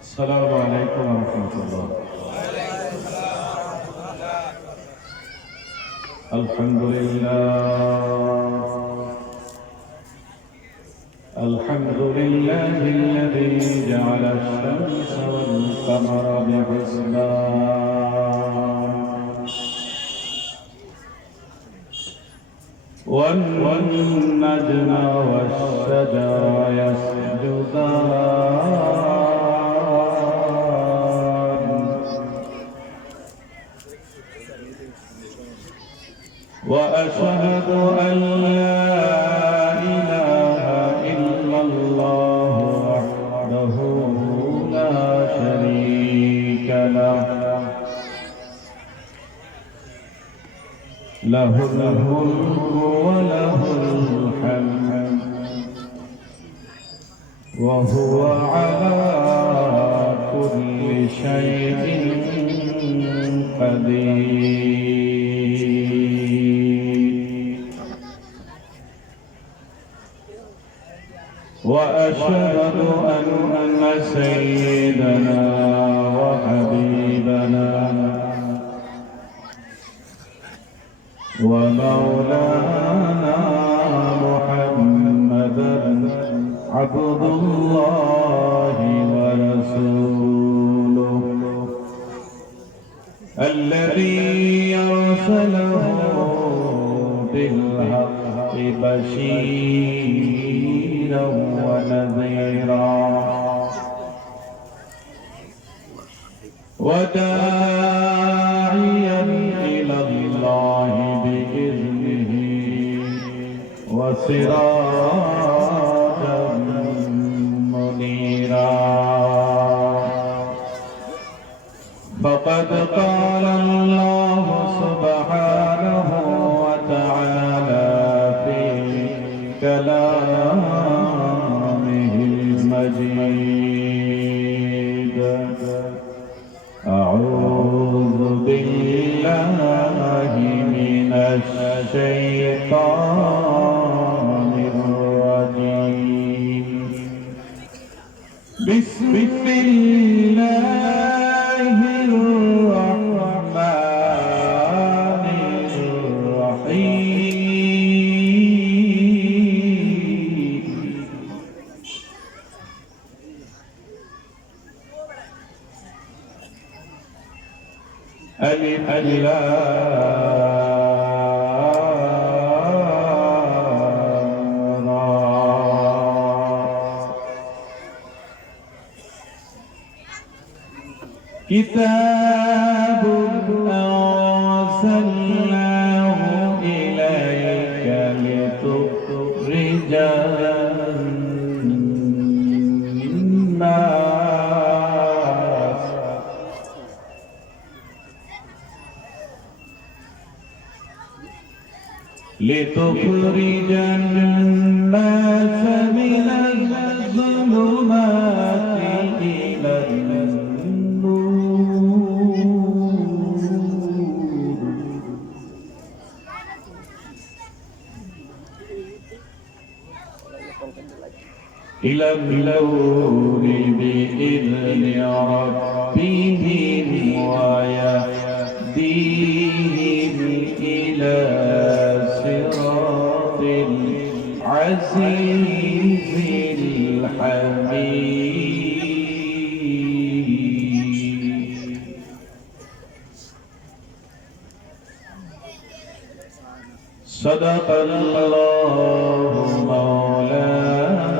السلام عليكم ورحمة الله. الحمد لله الذي جعل الشمس والقمر بحسبان والنجم والشجر يسجدان وأشهد أن لا إله إلا الله وحده لا شريك له له الملك وله الحمد وهو على كل شيء قدير وأشهد أن سيدنا وحبيبنا ومولانا محمدا عبد الله ورسوله الذي أرسله بالحق بشيرا ونذيرا وداعيا إلى الله بإذنه وسراجا منيرا فقد قال الله سبحانه وتعالى في كلامه المجيد أعوذ بالله من الشيطان الرجيم بسم الله الرحمن الرحيم ألف لام را كتاب أرسلناه إليك لتخرج الناس من الظلمات إلى النور بإذن ربهم ويهديهم إلى صراط العزيز الحميد صدق الله مولانا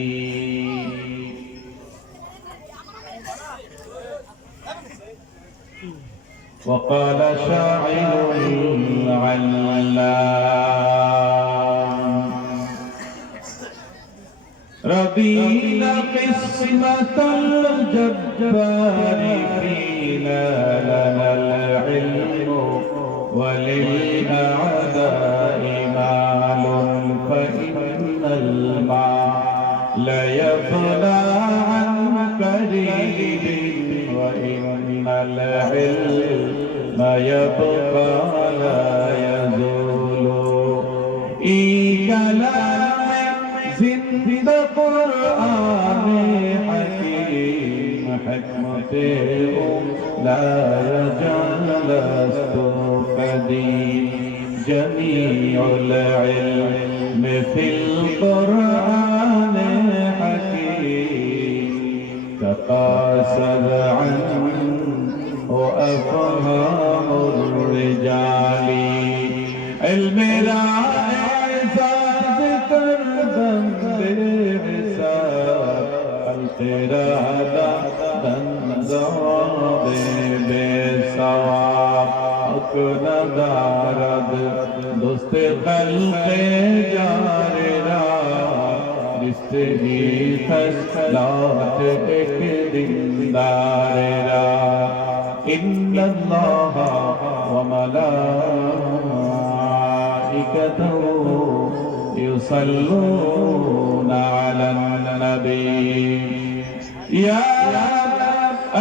العظيم وقال شاعر العلام رضينا قسمة الجبار فينا لنا العلم وللأعداء مال فإن المال يفنى عن قريب وإن العلم يبقى لا يزول ई कलाम जिंदा कुरान हकीम हिकमते ला यजलस्तु कदीम जमीउल इल्म फिल कुरान हकीम तकासर अन्हु अफ़हामुर रिजाली मेरा एहसास कर बंदे हिसाब तेरा दंदे बेसवाब नदारद दोस्त खल्क़े जारेरा रिश्ते ही खसलात एक दिनदारेरा इन्नल्लाह व मलाइकतहु युसल्लूना अलन्नबी या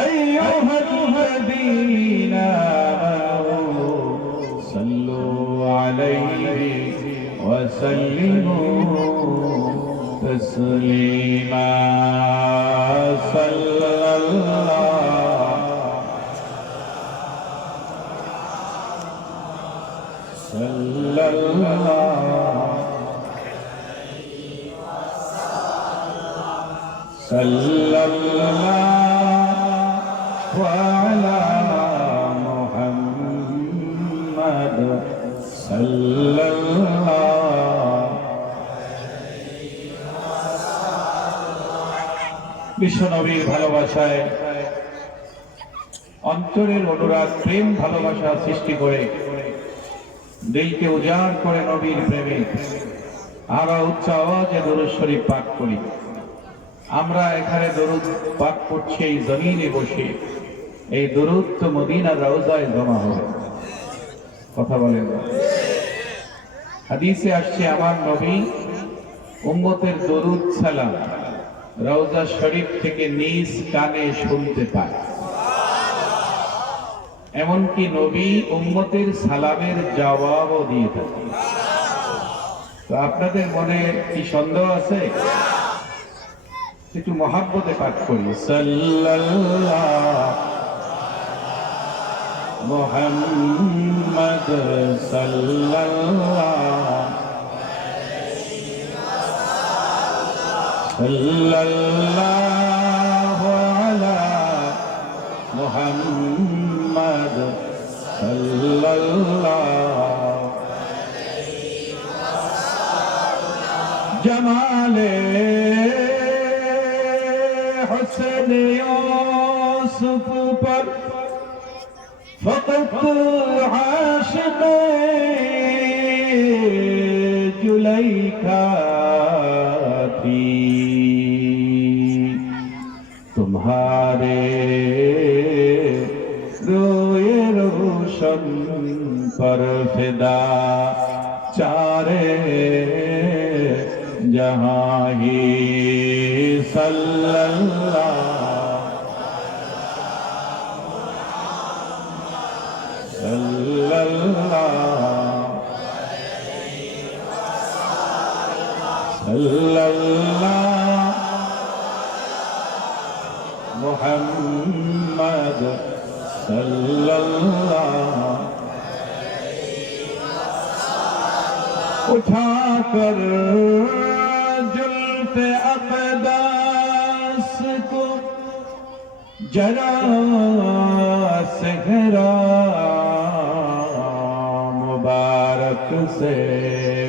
अय्युहल्लज़ीना आमनू सल्लू अलैहि व सल्लिमू तस्लीमा सल्लल्लाहु अलैहि मुहम्मद বিশ্বনবীর ভালোবাসায় অন্তরের অনুরাগ প্রেম ভালোবাসা সৃষ্টি করে দিলকে উজাড় করে নবীর প্রেমে আমরা উচ্চ আওয়াজে দরুদ শরীফ পাঠ করি। আমরা এখানে দরুদ পাঠ করছি এই জমিনে বসে, এই দরুদ তো মদিনার রওজায় জমা হবে। কথা বলেন, হাদিসে আসছে আমার নবী উম্মতের দরুদ সালাম রওজা শরীফ থেকে নিজ কানে শুনতে পায়। এমনকি নবী উম্মতের সালামের জবাবও দিয়ে থাকে। তো আপনাদের মনে কি সন্দেহ আছে? একটু মহাব্বতে পাঠ করি। সাল্লাল্লাহু মুহাম্মদ সাল্লাল্লাহু সাল্লাল্লাহু আলা মুহাম্মদ সাল্লাল্লাহু জামালে हुस्न यूसुफ पर फकत आशिक़ जुलैखा थी, तुम्हारे रोए रोशन पर फिदा चारे जहां ही सल्लल्लाहु मुहम्मद सल्लल्लाहु उठाकर जुल्फ़े अक़दास को जरा सेहरा मुबारक से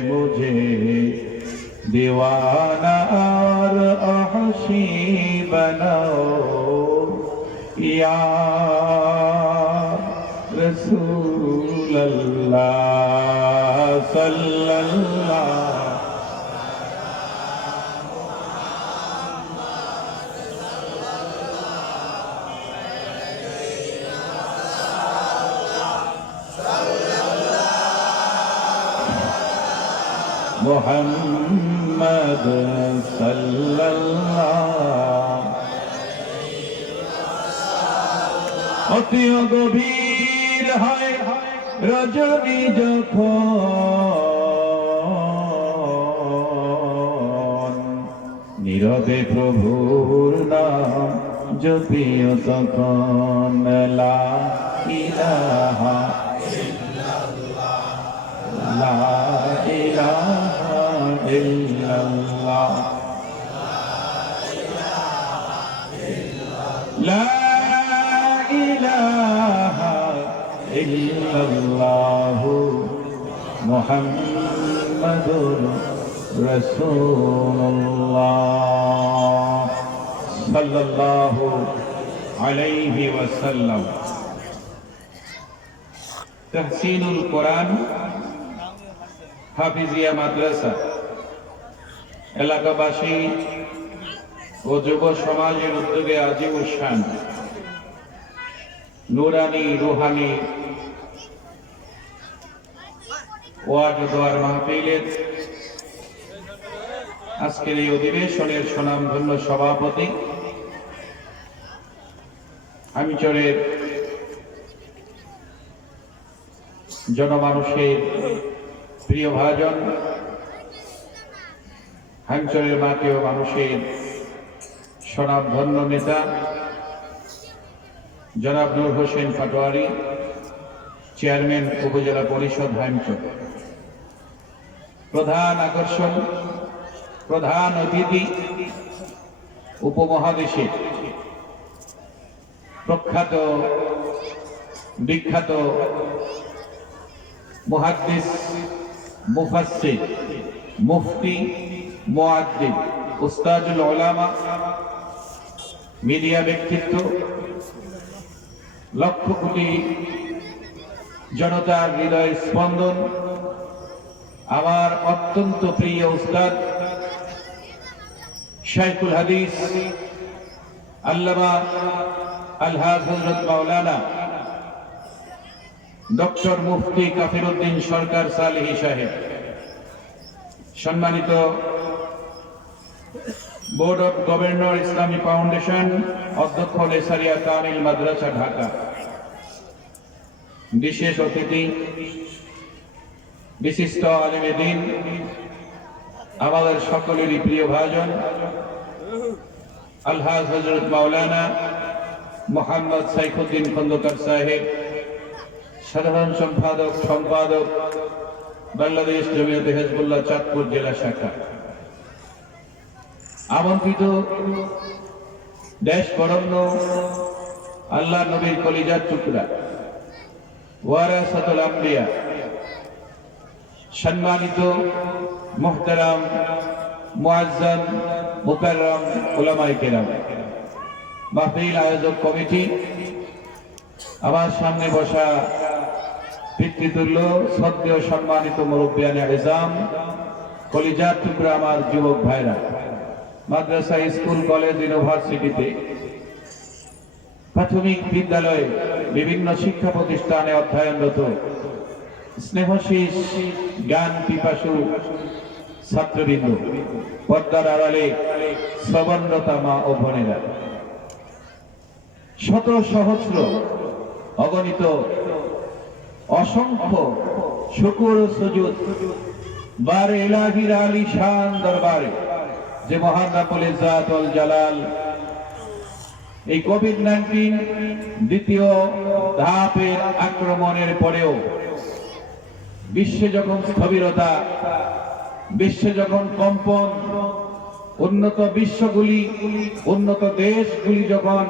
मुझे दीवाना और अहशी बनाओ या रसूल अल्लाह सल्लल्लाहु मुहम्मद सल्लल्लाहु অতি গভীর হয় রজনী যখন হবে প্রভুর নাম জপিও তখন লা ইলাহা লা ইলাহা ইল্লাল্লাহ লা ইলাহা ইল্লাল্লাহ মুহাম্মাদুর রাসূলুল্লাহ সাল্লাল্লাহু আলাইহি ওয়াসাল্লাম। তাহসিনুল কোরআন হাফিজিয়া মাদ্রাসা এলাকাবাসী ও যুব সমাজের উদ্যোগে আজিমুল শান নুরানি রুহানি ওয়াজ দোয়ার মাহফিলের আজকের এই অধিবেশনের সুনামধন্য সভাপতি হামিচরের জনমানুষের প্রিয় ভাজন, হামিচরের মাটি ও মানুষের সুনামধন্য নেতা জনাব নূর হোসেন পাটোয়ারি, চেয়ারম্যান উপজেলা পরিষদ হামিচর। প্রধান আকর্ষণ, প্রধান অতিথি উপমহাদেশে প্রখ্যাত বিখ্যাত মুহাদ্দিস, মুফাসসির, মুফতি, মুআদ্দিব, উস্তাদুল উলামা, মিডিয়া ব্যক্তিত্ব, লক্ষ কোটি জনতার হৃদয়ের স্পন্দন, আমার অত্যন্ত প্রিয় উস্তাদ শাইখুল হাদিস আল্লামা আলহাজ হযরত মাওলানা ডক্টর মুফতি কাফিরউদ্দিন সরকার সালেহী সাহেব, সম্মানিত board of governor Islami foundation অধ্যক্ষ নেসারিয়া কামিল মাদ্রাসা ঢাকা, বিশেষ অতিথি বিশিষ্ট আলেমে দ্বীন, আমাদের সকলেরই প্রিয় ভাজন আলহাজ হযরত মাওলানা মোহাম্মদ সাইফুদ্দিন খন্দকার সাহেব, সাধারণ সম্পাদক বাংলাদেশ জমিয়তে হিজবুল্লাহ চাঁদপুর জেলা শাখা, আমন্ত্রিত দেশ বরণ্য আল্লাহ নবীর কলিজার টুকরা ওয়ারাসাতুল আম্বিয়া, সম্মানিত মুহতারাম মুআজ্জাম মুকাররম উলামায়ে কেরাম, মাহফিল আয়োজক কমিটি, আমার সামনে বসা পিতৃতুল্য শ্রদ্ধেয় সম্মানিত মুরব্বিয়ানে ইজাম, কলিজার টুকরা আমার যুবক ভাইরা, মাদ্রাসা, স্কুল, কলেজ, ইউনিভার্সিটিতে, প্রাথমিক বিদ্যালয়ে, বিভিন্ন শিক্ষা প্রতিষ্ঠানে অধ্যয়নরত স্নেহশীষ জ্ঞান পিপাসু ছাত্রবৃন্দ, পর্দার আড়ালে শ্রবণরতা মা ও বোনেরা, শত সহস্র অগণিত অসংখ্য শুকর ও সুজুদ বারে ইলাহির আলিশান দরবারে যে মহান রাব্বুল ইজ্জাত ওয়াল জালাল এই কোভিড-19 দ্বিতীয় ধাপের আক্রমণের পরেও বিশ্বে যখন স্থবিরতা, বিশ্বে যখন কম্পন, উন্নত বিশ্বগুলি, উন্নত দেশগুলি যখন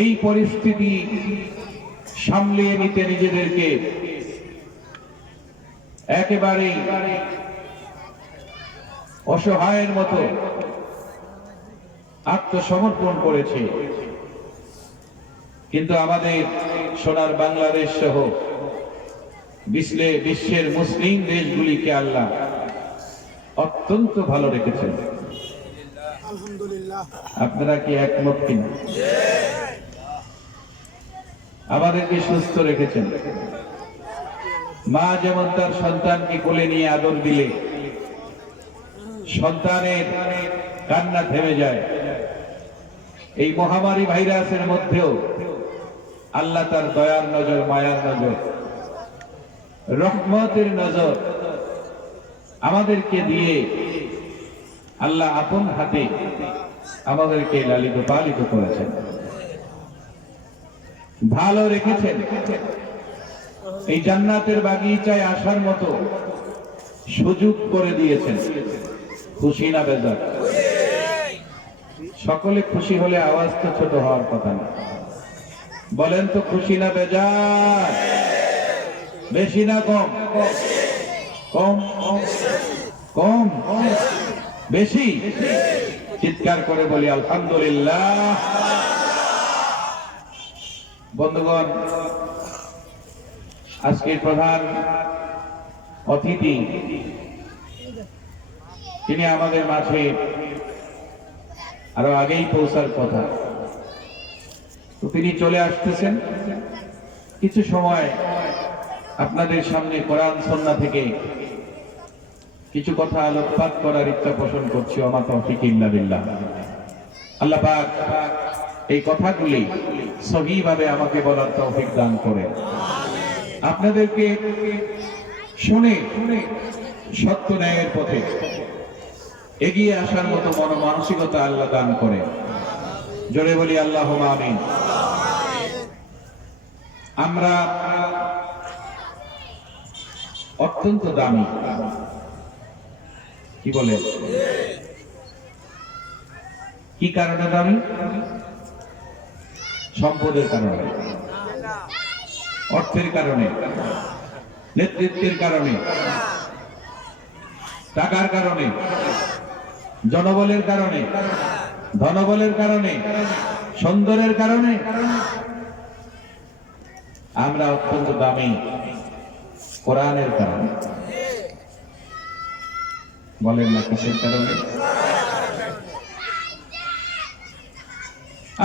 এই পরিস্থিতি সামলিয়ে নিতে নিজেদেরকে একেবারেই অসহায়ের মতো আত্মসমর্পণ করেছে, কিন্তু আমাদের সোনার বাংলাদেশ সহ বিশ্বের মুসলিম দেশগুলিকে আল্লাহ অত্যন্ত ভালো রেখেছেন। আলহামদুলিল্লাহ। আপনারা কি একমত কিনা? আমাদেরকে সুস্থ রেখেছেন। মা যেমন তার সন্তানকে কোলে নিয়ে আদর দিলে সন্তানের কান্না থেমে যায়, এই মহামারী ভাইরাসের মধ্যেও আল্লাহ তার দয়ার নজর, মায়ার নজর, রহমতের নজর আমাদেরকে দিয়ে আল্লাহ আপন হাতে আমাদেরকে লালিত পালিত করেছেন, ভালো রেখেছেন। এই জান্নাতের বাগিচায় আসার মতো সুযোগ করে দিয়েছেন। খুশি না বেজার? সকলে খুশি হলে আওয়াজ তো ছোট হওয়ার কথা না। বলেন তো খুশি না বেজার? বেশি না কম? কম কম বেশি? চিৎকার করে বলি আলহামদুলিল্লাহ। বন্ধুগণ, আজকের প্রধান অতিথি তিনি আমাদের মাঝে আরো আগেই পৌঁছার কথা, তো তিনি চলে আসতেছেন। কিছু সময় আপনাদের সামনে কোরআন সুন্নাহ থেকে কিছু কথা আলোকপাত করার ইচ্ছা পোষণ করছি। ওমা তৌফিক ইল্লা বিল্লাহ। আল্লাহ পাক এই কথাগুলি সহিভাবে আমাকে বলার তৌফিক দান করে, আপনাদেরকে শুনে সত্য ন্যায়ের পথে এগিয়ে আসার মতো মন মানসিকতা আল্লাহ দান করে। জোরে বলি আল্লাহুম্মা আমিন। আমরা অত্যন্ত দামি, কি বলে, কি কারণে দামি? সম্পদের কারণে, অর্থের কারণে, নেতৃত্বের কারণে, টাকার কারণে, জনবলের কারণে, ধনবলের কারণে, সুন্দরের কারণে আমরা অত্যন্ত দামি। কোরআনের কারণে। বলেন না কিসের কারণে?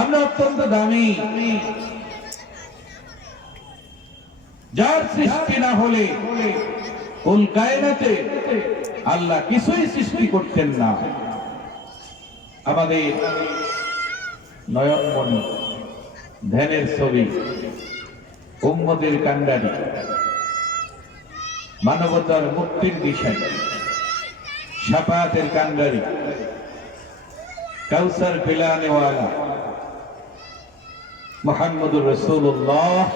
আমরা অত্যন্ত দামি। যার সৃষ্টি না হলে কুল কায়নাতে আল্লাহ কিছুই সৃষ্টি করতেন না। আমাদের নয়নমণি, ধ্যানের ছবি, উম্মতের কান্ডারি, মানবতার মুক্তির বিষয়, শাফাতের কান্ডারি, কাউসার পিলানেওয়ালা মুহাম্মদুর রাসূলুল্লাহ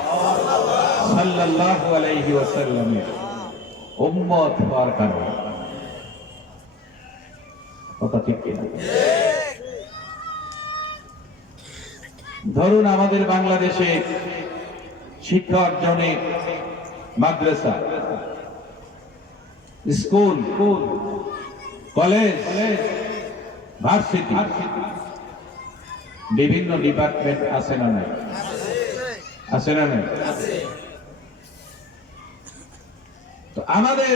সাল্লাল্লাহু আলাইহি ওয়াসাল্লামের উম্মত হওয়ার কারণে। কথা ঠিক কিনা? ধরুন আমাদের বাংলাদেশে শিক্ষা অর্জনে মাদ্রাসা, স্কুল, কলেজ, ভার্সিটি, বিভিন্ন ডিপার্টমেন্ট আছে না নাই? আছে না নাই? তো আমাদের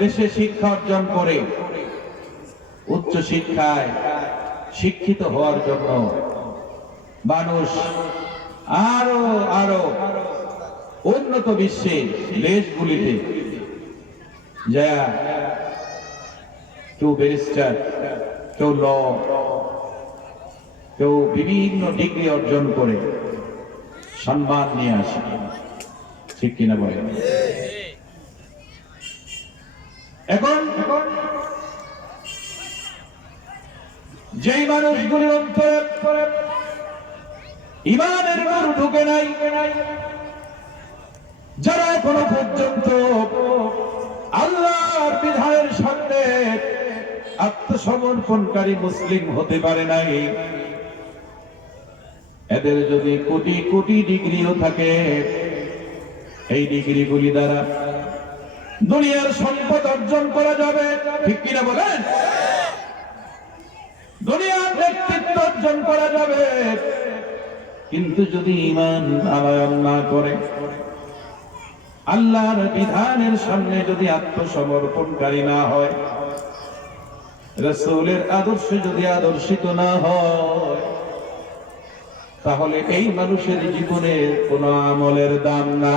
দেশে শিক্ষা অর্জন করে উচ্চ শিক্ষায় শিক্ষিত হওয়ার জন্য মানুষ আরো আরো উন্নত বিশ্বের দেশগুলিতে যা কেউ ব্যারিস্টার, কেউ ল, কেউ বিভিন্ন ডিগ্রি অর্জন করে সম্মান নিয়ে আসে। ঠিক কিনা বলে? এখন যেই মানুষগুলির অন্তরে ঈমানের নূর ঢুকে নাই, যারা এখনো পর্যন্ত আল্লাহর বিধানের সামনে আত্মসমর্পণকারী মুসলিম হতে পারে নাই, এদের যদি কোটি কোটি ডিগ্রিও থাকে, এই ডিগ্রিগুলি দ্বারা দুনিয়ার সম্পদ অর্জন করা যাবে। ঠিক কিনা বলেন? দুনিয়ার নেতৃত্ব অর্জন করা যাবে, কিন্তু যদি ঈমান আনয়ন না করে, আল্লাহর বিধানের সামনে যদি আত্মসমর্পণকারী না হয়, রাসূলের আদর্শে যদি আদর্শিত না হয়, তাহলে এই মানুষের জীবনে কোনো আমলের দাম না।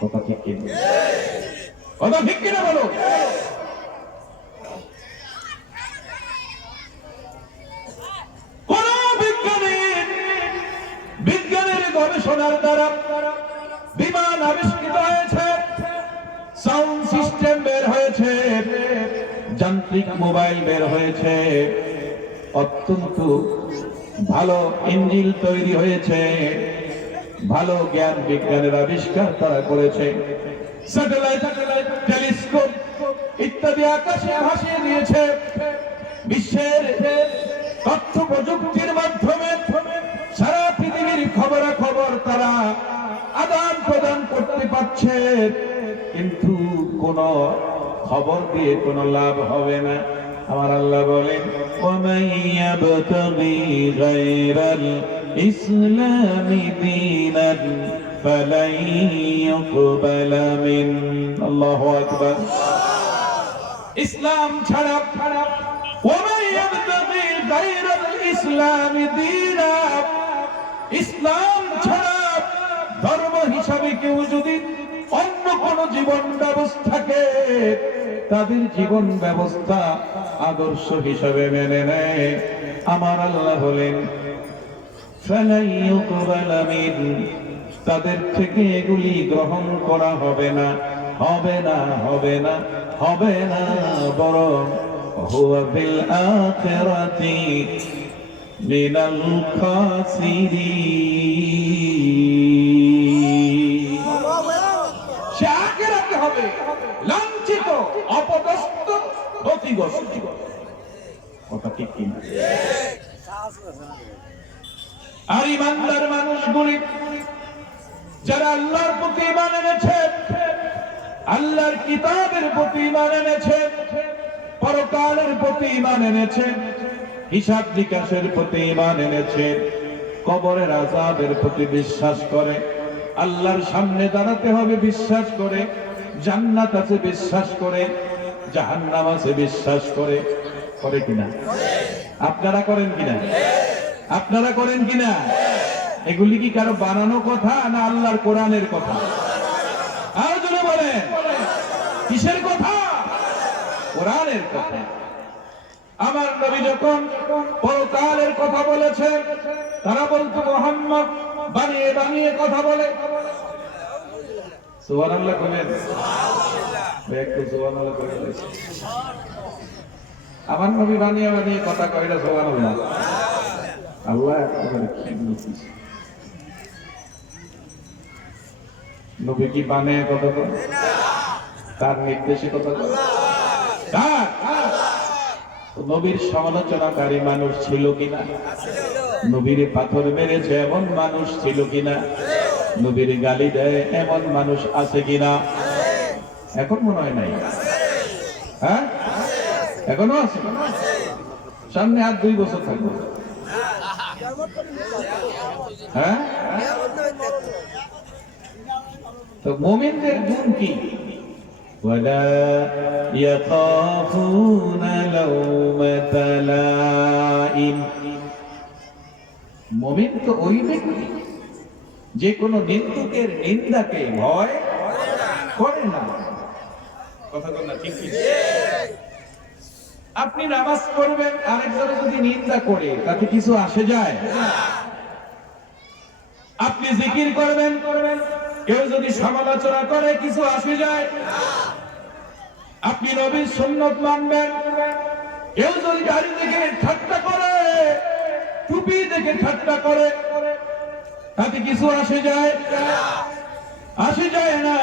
কথা ঠিক কিনা? কথা ঠিক কিনা বলো? কোন বিজ্ঞানের গবেষণার দ্বারা বিমান আবিষ্কৃত হয়েছে, সাউন্ড সিস্টেম বের হয়েছে, যান্ত্রিক মোবাইল বের হয়েছে, অত্যন্ত ভালো ইঞ্জিন তৈরি হয়েছে, ভালো জ্ঞান বিজ্ঞানের আবিষ্কার তারা করেছে, স্যাটেলাইট, টেলিস্কোপ ইত্যাদি আকাশে ভাসিয়ে দিয়েছে। বিশ্বের তথ্য প্রযুক্তির মাধ্যমে সারা পৃথিবীর খবরাখবর তারা আদান প্রদান করতে পারছে, কিন্তু কোন খবর দিয়ে কোনো লাভ হবে না। আমার আল্লাহ বলেন, ওয়ামান ইয়াবতাগি গায়রাল ইসলামি দীনান ফালাই ইউকবালা মিন। আল্লাহু আকবার। ইসলাম ছাড়া ওয়ামান ইয়াবতাগি গায়রাল ইসলামি দীনান, ইসলাম ছাড়া ধর্ম হিসাবে কেউ যদি অন্য কোন জীবন ব্যবস্থাকে তাদের জীবন ব্যবস্থা আদর্শ হিসাবে মেনে নেয়, আমার আল্লাহ বলেন ফালাই ইউকবালা মিন, তাদের থেকে এগুলি গ্রহণ করা হবে না, হবে না, হবে না, হবে না, বরং হুয়া ফিল আখিরাতি মিনাল খাসিরিন। সে আখিরাতে হবে লাঞ্ছিত, অপদস্থ, ক্ষতিগ্রস্ত। কথা ঠিক কি না? আর ইমানদার মানুষগুলি যারা আল্লাহর প্রতি ঈমান এনেছে, আল্লাহর কিতাবের প্রতি ঈমান এনেছে, পরকালের প্রতি ঈমান এনেছে, হিসাব নিকাশের প্রতি ঈমান এনেছে, কবরের আযাবের প্রতি বিশ্বাস করে, আল্লাহর সামনে দাঁড়াতে হবে বিশ্বাস করে, জান্নাত আছে বিশ্বাস করে, জাহান্নাম আছে বিশ্বাস করে, করে কিনা? আপনারা করেন কিনা? আপনারা করেন কিনা? এগুলি কি কারো বানানো কথা না আল্লাহর কোরআনের কথা? আর জোরে বলেন, কিসের কথা? কোরআনের কথা। আমার নবী যখন পরকালের কথা বলেছেন, তারা বলতো মুহাম্মদ বানিয়ে বানিয়ে কথা বলে। সুবহানাল্লাহ বলেন, একটু সুবহানাল্লাহ বলেন। আমার নবী বানিয়ে বানিয়ে কথা কয় না, সুবহানাল্লাহ। আল্লাহ একেবারে কি বলছিস, নবী কি বানিয়ে কথা কয়? তার নির্দেশে কথা কয়? নবীর সমালোচনাকারী মানুষ ছিল কিনা? নবীর পাথর মেরেছে এমন মানুষ ছিল কিনা? নবীর গালি দেয় এমন মানুষ আছে কিনা? এখন মনে হয় নাই। হ্যাঁ, এখনো আছে। সামনে আর 2 বছর থাকবে। হ্যাঁ, তো মুমিনদের গুণ কি? ওয়ালা ইয়াখাফুনা লাওমাতা লাইম। মুমিন তো ওই ব্যক্তি যে কোনো নিন্দুকের নিন্দাকে ভয় করে না। কথা বল না, ঠিক কি? আপনি নামাজ পড়বেন, আরেকজন যদি নিন্দা করে তাতে কিছু আসে যায়? আপনি জিকির করবেন, কেউ যদি সমালোচনা করে কিছু আসে যায়? আপনি নবীর সুন্নাত মানবেন, কেউ যদি দাড়ি দেখে ঠাট্টা করে, টুপি দেখে ঠাট্টা করে, তাতে কিছু আসে যায়? আসে যায় না।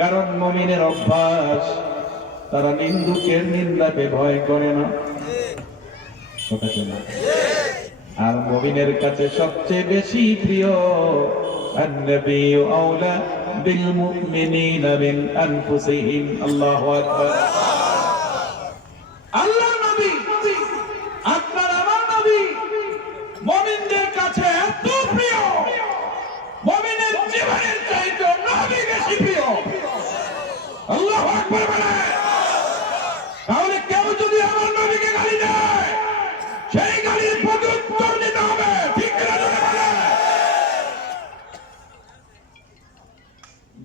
কারণ মুমিনের অভ্যাস, তারা নিন্দুকের নিন্দাকে ভয় করে না। কথা শোনা। আর মুমিনের কাছে সবচেয়ে বেশি প্রিয় আন-নাবিয়্যু আওলা বিল মুমিনিনা মিন আনফুসিহিম। আল্লাহু আকবার। আল্লাহর নবী, আপনার আমার নবী মুমিনদের কাছে এত প্রিয়, মুমিনের জীবনের চাইতে নবী বেশি প্রিয়। আল্লাহু আকবার বলে। তাহলে কেউ যদি আমার নবীকে গালি দেয়, সেই গালির প্রত্যুত্তর দিতে হবে, ঠিক কিনা বলে?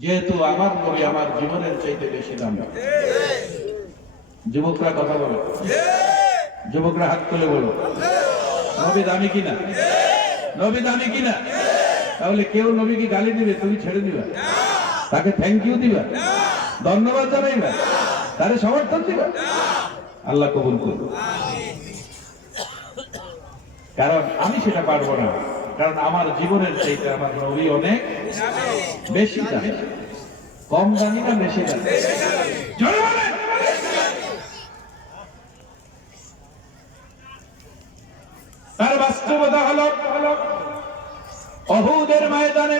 যেহেতু আমার নবী আমার জীবনের চাইতে বেশি দামি। যুবকরা কথা বলো, যুবকরা হাত তুলে বলো, নবী দামি কিনা? নবী দামি কিনা? তাহলে কেউ নবীকে গালি দিবে, তুমি ছেড়ে দিবা? তাকে থ্যাংক ইউ দিবা? ধন্যবাদ জানাইবা? তারে সমর্থন দিবা? আল্লাহ কবুল করুন। কারণ আমি সেটা পারবো না, কারণ আমার জীবনের চাইতে আমার নবী অনেক বেশি দামি। কম দামি না বেশি দামি? জোরে বলেন। তার বাস্তবতা হলো উহুদের ময়দানে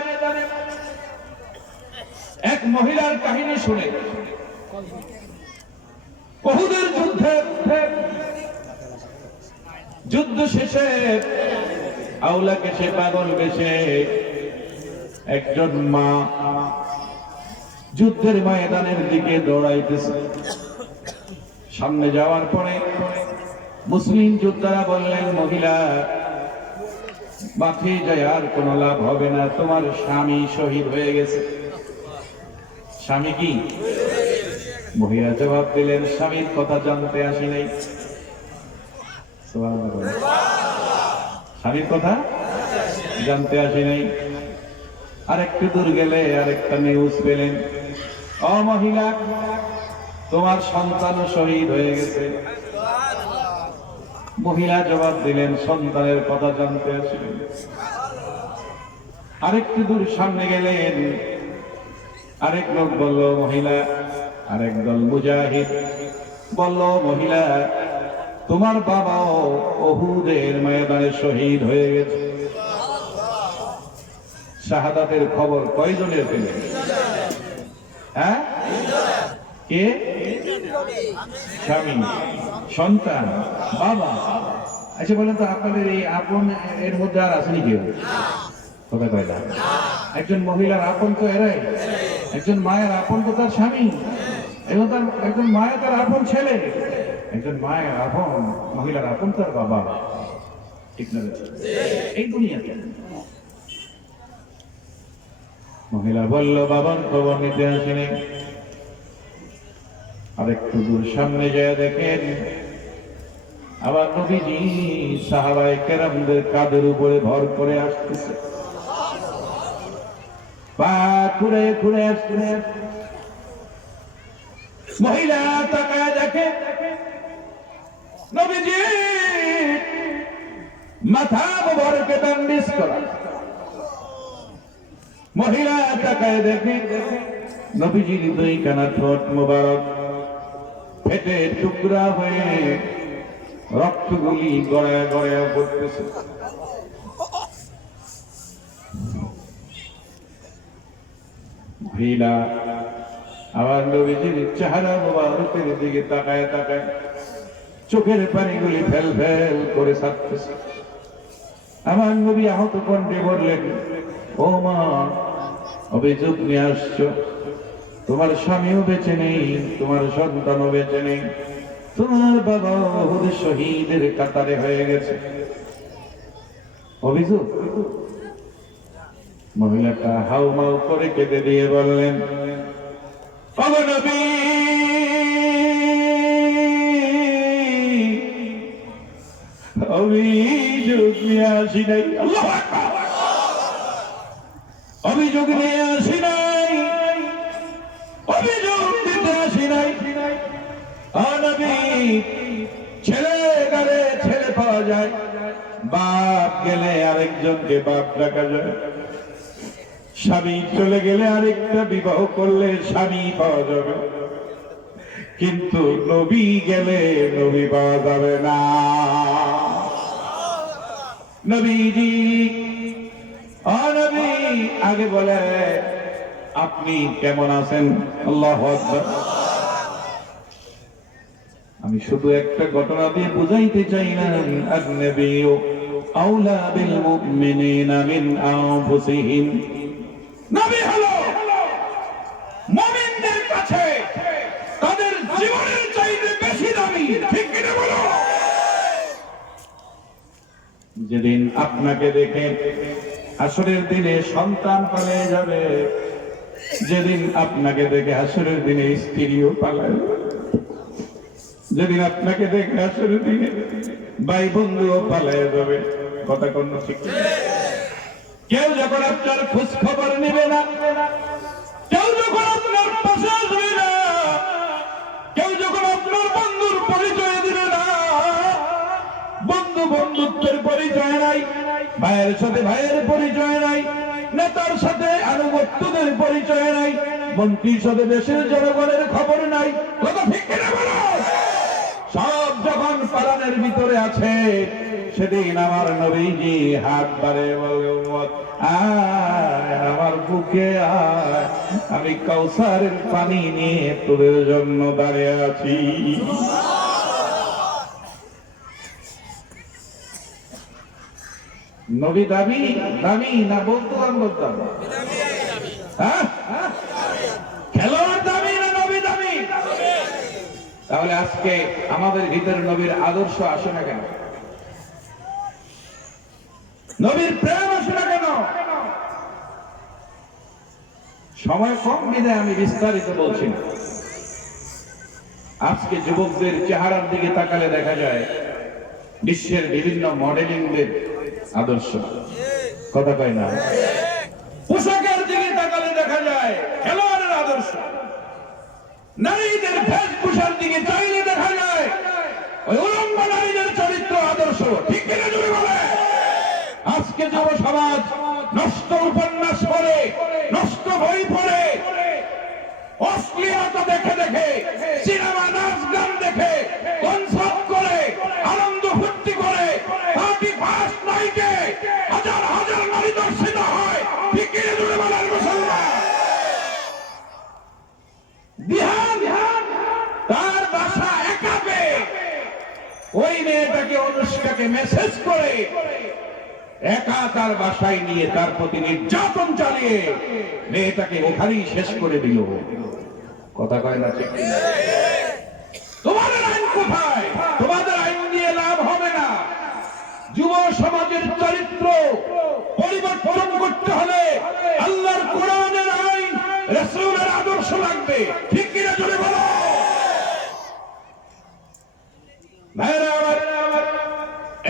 এক মহিলার কাহিনী শুনে, উহুদের যুদ্ধ শেষে আওলাকে সে পাগল বেশে একজন মা যুদ্ধের ময়দানের দিকে দৌড়াইতেছে। সামনে যাওয়ার পরে মুসলিম যোদ্ধারা বললেন, মহিলা মাঠে যায় আর কোনো লাভ হবে না, তোমার স্বামী শহীদ হয়ে গেছে। স্বামী কি? মহিলা জবাব দিলেন, স্বামীর কথা জানতে আসি নাই। স্বামীর কথা জানতে আসি নাই। আরেকটু দূর গেলে আরেকটা নিউজ পেলেন, ও মহিলা, তোমার সন্তান শহীদ হয়ে গেছে। মহিলা জবাব দিলেন, সন্তানের কথা জানতে আসিলেন। আরেকটু দূর সামনে গেলেন, আরেক লোক বলল, মহিলা, আরেক দল মুজাহিদ বলল, মহিলা, তোমার বাবাও উহুদের ময়দানে শহীদ হয়ে গেছে। শাহাদাতের খবর কয়জনের পেলেন? হ্যাঁ, কে? স্বামী, সন্তান, বাবা। আচ্ছা বলেন তো, আপনাদের এই আপন এর মধ্যে আর আসেনি কেউ? কথা কয় না। একজন মহিলার আপন তো এরাই, একজন মায়ের আপন তো তার স্বামী, এবং তার একজন মায়ের তার আপন ছেলে, একজন মায়ের আপন মহিলার আপন তার বাবা। ঠিক না? এই দুনিয়াতে মহিলা বলল, বাবার খবর নিতে আসেনি। আরেকটু দূর সামনে যায় দেখেন, আবার নবীজি সাহাবায়ে কেরামদের কাঁধের উপরে ভর করে আসতেছে, পা ঘুরে ঘুরে আসছে। মহিলা তাকায় দেখে নবীজি মাথা মোবারকে ব্যান্ডেজ করা। মহিলা তাকায় দেখে নবীজির দুইখানা ঠোঁট মোবারক ফেটে টুকরা হয়ে রক্তগুলি গড়ায় গড়ায় পড়তেছে। মহিলা আবার নবীজির চেহারা মোবারকের দিকে তাকায় তাকায় চোখের পানিগুলি ফেল ফেল করে ছাড়তেছে। আমার নবী আহত কণ্ঠে বললেন, ও মা, অভিযোগ নিয়ে আসছো, তোমার স্বামীও বেঁচে নেই, তোমার সন্তানও বেঁচে নেই, তোমার বাবা উহুদ শহীদের কাতারে হয়ে গেছে। অভিযোগ? মহিলাটা হাউমাউ করে কেঁদে দিয়ে বললেন, ও নবী, অভিযোগ নিয়ে আসি নাই, আল্লাহু আকবার, অভিযোগ নিয়ে আসি নাই, অভিযোগ দিতে আসি নাই। ও নবী, ছেলে গেলে ছেলে পাওয়া যায়, বাপ গেলে আরেকজনকে বাপ ডাকা যায়, স্বামী চলে গেলে আরেকটা বিবাহ করলে স্বামী পাওয়া যাবে, কিন্তু নবী গেলে নবী পাওয়া যাবে না। নবীজি, ও নবী, আগে বলে আপনি কেমন আছেন? আল্লাহু আকবার। আমি শুধু একটা ঘটনা দিয়ে বুঝাইতে চাই না, আন-নাবিয়্যু আওলা বিল মুমিনিনা মিন আনফুসিহিম। নবী হলো মুমিনদের কাছে তাদের জীবনের চাইতে বেশি দামি। ঠিক কিনা বলো? যেদিন আপনাকে দেখে হাসরের দিনে সন্তান পালিয়ে যাবে, যেদিন আপনাকে দেখে হাসরের দিনে স্ত্রীও পালায়, যেদিন আপনাকে দেখে হাসরের দিনে ভাই বন্ধুও পালায় যাবে। কথা কোন ঠিক? কেউ যখন আপনার খোঁজ খবর নেবে না, কেউ যখন আপনার পাশে আসবে না, কেউ যখন আপনার বন্ধুর পরিচয় ভাইয়ের সাথে ভাইয়ের পরিচয় নাই, নেতার সাথে আনুগত্যদের পরিচয় নাই, মন্ত্রীর সাথে দেশের জনগণের খবর নাই। কথা ঠিক কিনা বলো? সব যখন পালানের ভিতরে আছে, সেদিন আমার নবীজি হাত বাড়ে বলে, উম্মত আয় আমার বুকে আয়, আমি কাউসারের পানি নিয়ে তোদের জন্য দাঁড়িয়ে আছি। নবী দামি দামি না বলতাম খেলোয়াড় দামি না নবী দামি? তাহলে আজকে আমাদের ভিতরে নবীর আদর্শ আসে না কেন? নবীর প্রেম আসে না কেন? সময় কম বিধে আমি বিস্তারিত বলছি না। আজকে যুবকদের চেহারার দিকে তাকালে দেখা যায় বিশ্বের বিভিন্ন মডেলিংদের আদর্শ। কথা কয় না? পোশাকের দিকে তাকালে দেখা যায় খেলোয়াড়ের আদর্শ। নারীদের বেশভূষার দিকে চাইলে দেখা যায় ওই উলঙ্গ নারীদের চরিত্র আদর্শ। ঠিক কিনা জোরে বলে? আজকে যুব সমাজ নষ্ট উপন্যাস পড়ে, নষ্ট বই পড়ে, অশ্লীলতা দেখে দেখে, সিনেমা নাচ গান দেখে, কনসার্ট করে, আনন্দ ফুর্তি করে, পার্টি ফার্স্ট নাইটে হাজার হাজার নারী দর্শিত হয়। ঠিক কিনা জোরে বলেন মুসলমান? তার বাসা একাবে ওই মেয়েটাকে, অনুষ্কাকে মেসেজ করে একা তার বাসায় নিয়ে তার প্রতি নির্যাতন চালিয়ে মেয়েটাকে ওখানেই শেষ করে দিল। কথা কয় না? ঠিক তোমাদের আইন কোথায়? তোমাদের আইন দিয়ে লাভ হবে না। যুব সমাজের চরিত্র পরিবর্তন করতে হলে আল্লাহর কোরআনের আইন, রাসূলের আদর্শ লাগবে। ঠিক কিনা জোরে বলো?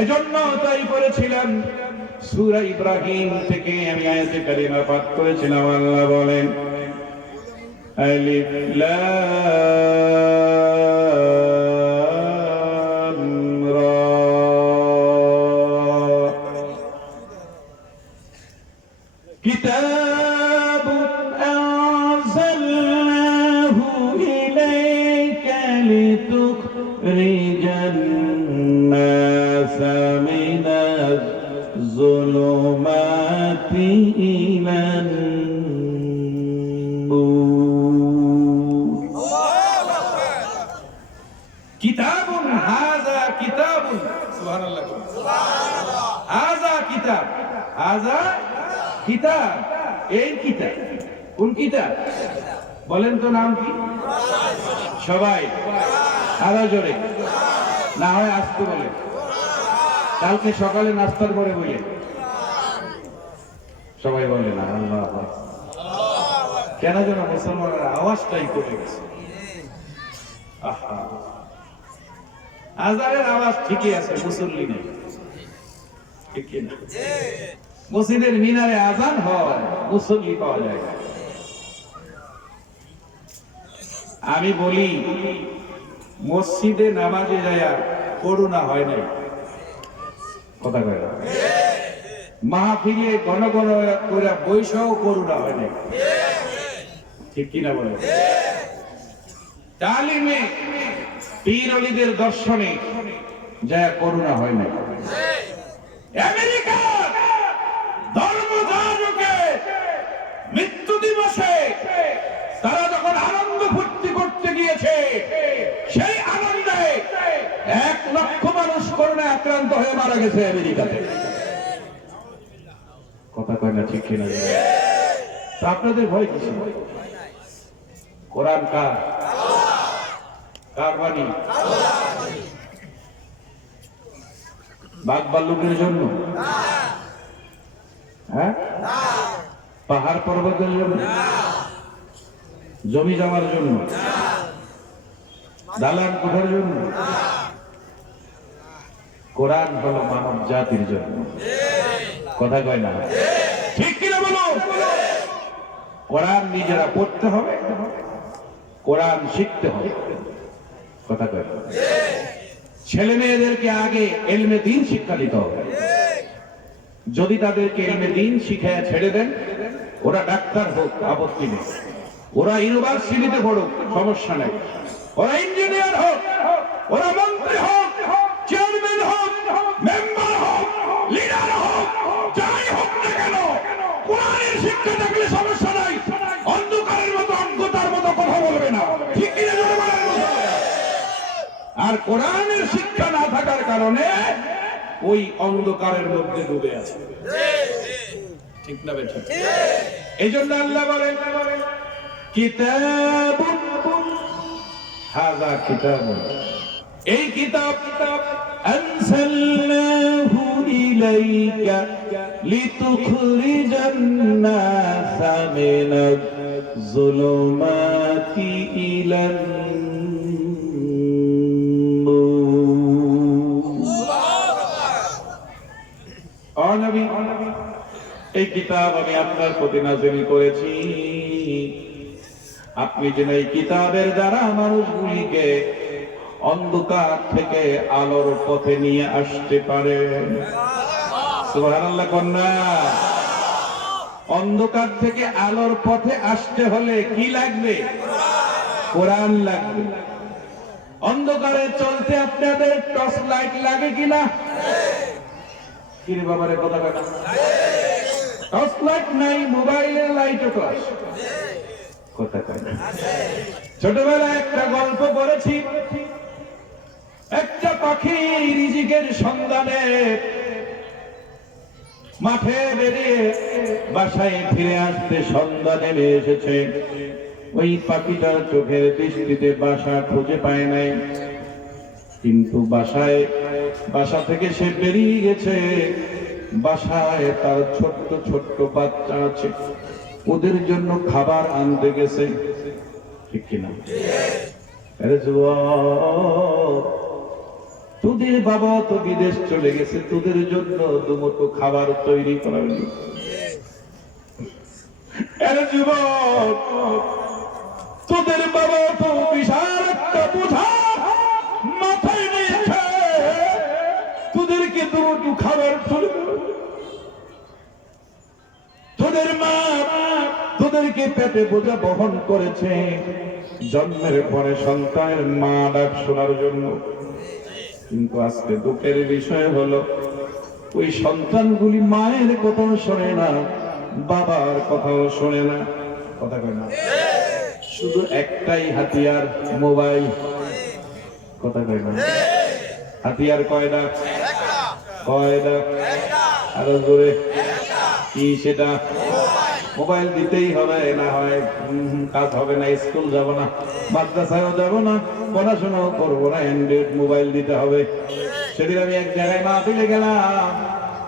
এজন্য তাই করেছিলাম, সূরা ইব্রাহিম থেকে আমি আয়াতে কারিমা পাঠ করেছিলাম। আল্লাহ বলেন, আলিফ লাম রা, কিতাবুন আনজালনাহু ইলাইকা লিতুখরিজান নাসা মিনাজ যুলুমাতি ইলান নূর। কিতাবুন হাযা কিতাবুন, সুবহানাল্লাহ, হাযা কিতাব, হাযা কিতাব, এই কিতাব। কোন কিতাব বলেন তো? নাম কি? সবাই আরো জোরে, না হয় আসতে বলে। কালকে সকালে নাস্তার পরে বলে সবাই বলে না আল্লাহ। কেন যেন মুসলমানের আওয়াজটাই কমে গেছে। আজানের আওয়াজ ঠিকই আছে, মুসল্লি নেই। ঠিক কিনা? মসজিদের মিনারে আজান হয়, মুসল্লি পাওয়া যায় না। আমি বলি, মসজিদে নামাজে যায় করুণা হয় নাই। কথা কয় না? মাহফিলে ঘন ঘন করে বৈশাও করুণা হয় নাই। ঠিক কিনা বলে? তালিমে পীর ওলিদের দর্শনে যা করুণা হয় নাই। আমেরিকা ধর্মযাজকে মৃত্যু দিবসে তারা যখন আনন্দ ফুর্তি করতে গিয়েছে, সেই আনন্দে 1 লক্ষ মানুষ করোনায় আক্রান্ত হয়ে মারা গেছে আমেরিকাতে। কথা কয় না? ঠিক কিনা? আপনাদের ভয় কিছু? কোরআন কার? কার বাণী? বাঘ ভাল্লুকের জন্য? হ্যাঁ? পাহাড় পর্বতের জন্য? জমি জমার জন্য? দালান কোঠার জন্য? কোরআন হলো মানব জাতির জন্য। কথা কয় না? ঠিক কিনা বলো? কোরআন নিজেরা পড়তে হবে, কোরআন শিখতে হবে। কথা কয় না? ছেলে মেয়েদেরকে আগে ইলমে দ্বীন শিক্ষা দিতে হবে। যদি তাদেরকে ইলমে দ্বীন শিখায় ছেড়ে দেন, ওরা ডাক্তার হোক, আপত্তি নেই, ওরা ইউনিভার্সিটিতে পড়ুক, সমস্যা নেই, ওরা ইঞ্জিনিয়ার হোক, ওরা মন্ত্রী হোক, চেয়ারম্যান হোক, মেম্বার হোক, লিডার হোক, যাই হোক না কেন, কোরআনের শিক্ষা থাকলে সমস্যা নাই। অন্ধকারের মতো অজ্ঞতার মতো কথা বলবে না, ঠিক কিনা জোরে বলেন। আর কোরআনের শিক্ষা না থাকার কারণে ওই অন্ধকারের মধ্যে ডুবে আছে, ঠিক না বেঠিক? এই জন্য আল্লাহ বলেন কিতাবুন হাযা কিতাবুন, এই কিতাব আনসালনাহু ইলাইকা লিতুখরিজান নাসা মিনাজ যুলুমাতি ইলান নবী, এই কিতাব আমি আপনার প্রতি নাযিল করেছি, আপনি যেন এই কিতাবের দ্বারা মানুষগুলিকে অন্ধকার থেকে আলোর পথে নিয়ে আসতে পারেন। সুবহানাল্লাহ কন্যা। অন্ধকার থেকে আলোর পথে আসতে হলে কি লাগবে? কোরআন লাগবে। অন্ধকারে চলতে আপনাদের টর্চ লাইট লাগে কিনা? কিরে বাবারে কথা কথা, টর্চ লাইট নাই, মোবাইলের লাইটও তো আসে, কথা কয় না। ছোটবেলায় একটা গল্প পড়েছি, একটা পাখি রিজিকের সন্ধানে মাঠে বেরিয়ে বাসায় ফিরে আসতে সন্ধ্যা নেমে এসেছে। ওই পাখিটার চোখের দৃষ্টিতে বাসা খুঁজে পায় নাই, কিন্তু বাসা থেকে সে বেরিয়ে গেছে, বাসায় তার ছোট্ট ছোট্ট বাচ্চা আছে, ওদের জন্য খাবার আনতে গেছে, ঠিক কিনা? আরে যুবক, তোদের বাবা তো বিদেশ চলে গেছে, তোদের জন্য দুমুঠো খাবার তৈরি করা হলো। আরে যুবক, তোদের বাবা তো বিশাল একটা বোঝা মাথায় নিয়েছে, তোদেরকে দুমুঠো খাবার তুলে, তোদের মা তোদেরকে পেটে বোঝা বহন করেছে জন্মের পরে সন্তানের মা ডাক শোনার জন্য। কিন্তু আজকে দুঃখের বিষয় হলো, ওই সন্তানগুলি মায়ের কথাও শোনে না, বাবার কথাও শোনে না, কথা কয় না। শুধু একটাই হাতিয়ার, মোবাইল, কথা কয় না। হাতিয়ার কয়টা? কয়টা? আরো জোরে কি সেটা? মোবাইল দিতেই হবে, না হয় কাজ হবে না, স্কুল যাব না, মাদ্রাসায়ও যাব না, পড়াশোনাও করবো না, অ্যান্ড্রয়েড মোবাইল দিতে হবে। সেদিন আমি এক জায়গায় মাহফিলে গেলাম,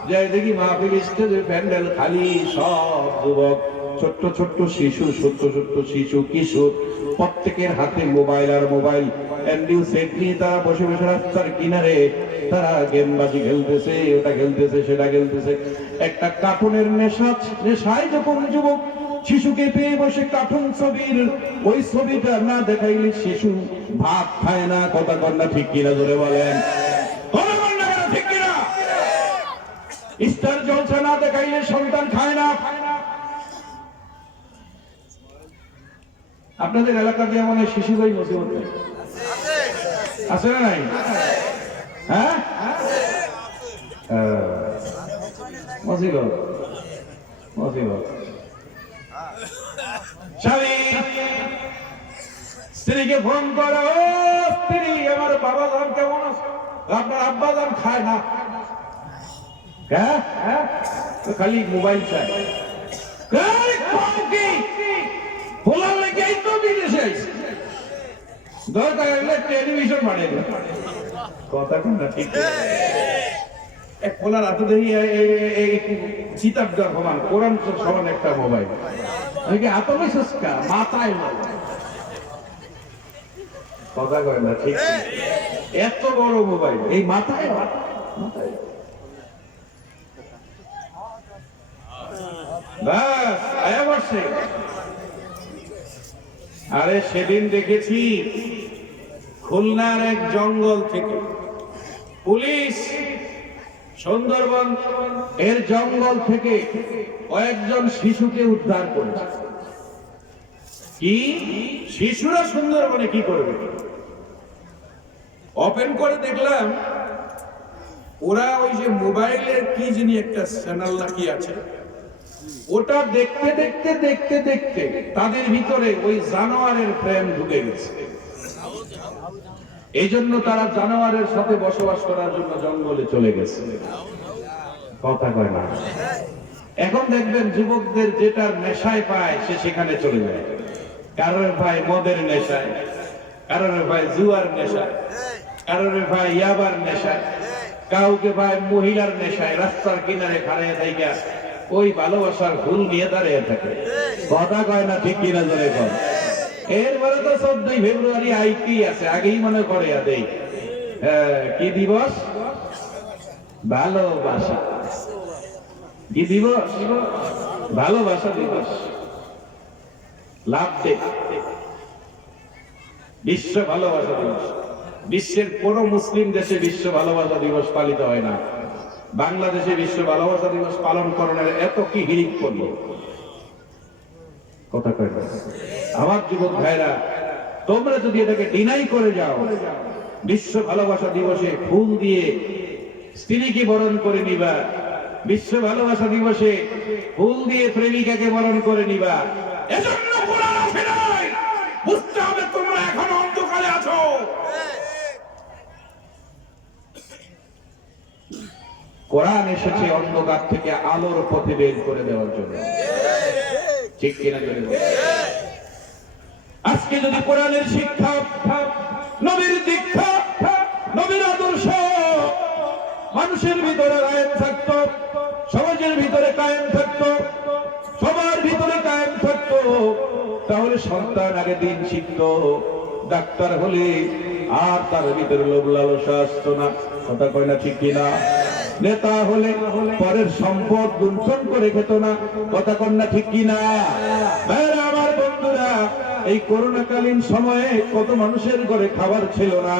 যাই দেখি মাহফিল স্টেজে প্যান্ডেল খালি, সব যুবক, ছোট্ট ছোট্ট শিশু, ছোট্ট ছোট্ট শিশু কিশোর, প্রত্যেকের হাতে মোবাইল আর মোবাইল, অ্যান্ড্রয়েড সেট নিয়ে তারা বসে বসে রাস্তার কিনারে তারা গেমবাজি খেলতেছে, ওটা খেলতেছে, সেটা খেলতেছে। একটা কার্টুনের নেশায় যখন যুবক শিশুকে পেয়ে বসে কার্টুন ছবির ওই ছবিটা না দেখাইলে শিশু ভাত খায় না, কথা কন্যা ঠিক কিনা জোরে বলেন, ঠিক কিনা? স্টার জলসা না দেখাইলে সন্তান খায় না। আপনাদের এলাকা দিয়ে মনে শিশু ভাই মুসিবত নেই, আছে না নাই? হ্যাঁ, মুসিবত মুসিবত। স্বামী স্ত্রীকে ফোন করো, স্ত্রী আমার বাবা জান কেমন আছে? আপনার আব্বা জান খায় না, খালি মোবাইল চাই, বলার লেগে তো বিদেশে দরকার হলে টেলিভিশন বানিয়ে দেয়, কথা কোনটা ঠিক? এক পোলার হাতে দেখি চিতাবদার সমান, কোরআন সমান একটা মোবাইল, হাতে মেসেজকা মাথায়, কথা কয় না ঠিক? এত বড় মোবাইল এই মাথায়, মাথায় বাস আয়া বসে। আরে সেদিন দেখেছি খুলনার এক জঙ্গল থেকে পুলিশ সুন্দরবন এর জঙ্গল থেকে কয়েকজন শিশুকে উদ্ধার করেছে। কি শিশুরা সুন্দরবনে কি করবে? ওপেন করে দেখলাম ওরা ওই যে মোবাইলের কি যিনি একটা চ্যানেল নাকি আছে, ওটা দেখতে দেখতে দেখতে দেখতে তাদের ভিতরে ওই জানোয়ারের প্রেম ঢুকে গেছে। এই জন্য তারা জানোয়ারের সাথে বসবাস করার জন্য জঙ্গলে চলে গেছে। কথা কয় না। এখন দেখবেন যুবকদের যেটার নেশায় পায় সে সেখানে চলে যায়। কারোর ভাই মদের নেশায়, কারোর ভাই জুয়ার নেশায়, কারোর ভাই ইয়াবার নেশায়, কাউকে ভাই মহিলার নেশায় রাস্তার কিনারে খাড়িয়ে থাইকা ওই ভালোবাসার ফুল নিয়ে দাঁড়িয়ে থাকে। কথা কয় না, ঠিক কিনা জোরে কয়। এরপরে তো 14ই ফেব্রুয়ারি আইতেই আছে, আগেই মনে করে দেই কি দিবস? ভালোবাসা। কি দিবস? ভালোবাসা দিবস। লাভ ডে, বিশ্ব ভালোবাসা দিবস। বিশ্বের কোন মুসলিম দেশে বিশ্ব ভালোবাসা দিবস পালিত হয় না। বাংলাদেশে বিশ্ব ভালোবাসা দিবস পালন করার এত কি হিড়িক করলো? কথা কয় না। আমার যুবক ভাইরা, তোমরা যদি এটাকে ডিনাই করে যাও, বিশ্ব ভালোবাসা দিবসে ফুল দিয়ে স্ত্রীকে বরণ করে নিবা, বিশ্ব ভালোবাসা দিবসে ফুল দিয়ে প্রেমিকাকে বরণ করে নিবা, এজন্য কোরআন আছে নাই। বুঝতে হবে তোমরা এখন অন্ধকারে আছো। কোরআন এসেছে অন্ধকার থেকে আলোর পথে বের করে দেওয়ার জন্য। ঠিক কিনা? আজকে যদি কোরআনের শিক্ষা, নবীর দীক্ষা, নবীর আদর্শ মানুষের ভিতরে কায়েম থাকতো, সমাজের ভিতরে কায়েম থাকতো, সবার ভিতরে কায়েম থাকতো, তাহলে সন্তান আগে দিন শিখতো, ডাক্তার হলে আর তার ভিতরে লোভ লালসা আসতো না। কথা কয় না, ঠিক কিনা? নেতা হলে পরের সম্পদ লুণ্ঠন করে খেত না। কথা কন না, ঠিক কিনা? ভাইরা আমার, বন্ধুরা, এই করোনাকালীন সময়ে কত মানুষের ঘরে খাবার ছিল না,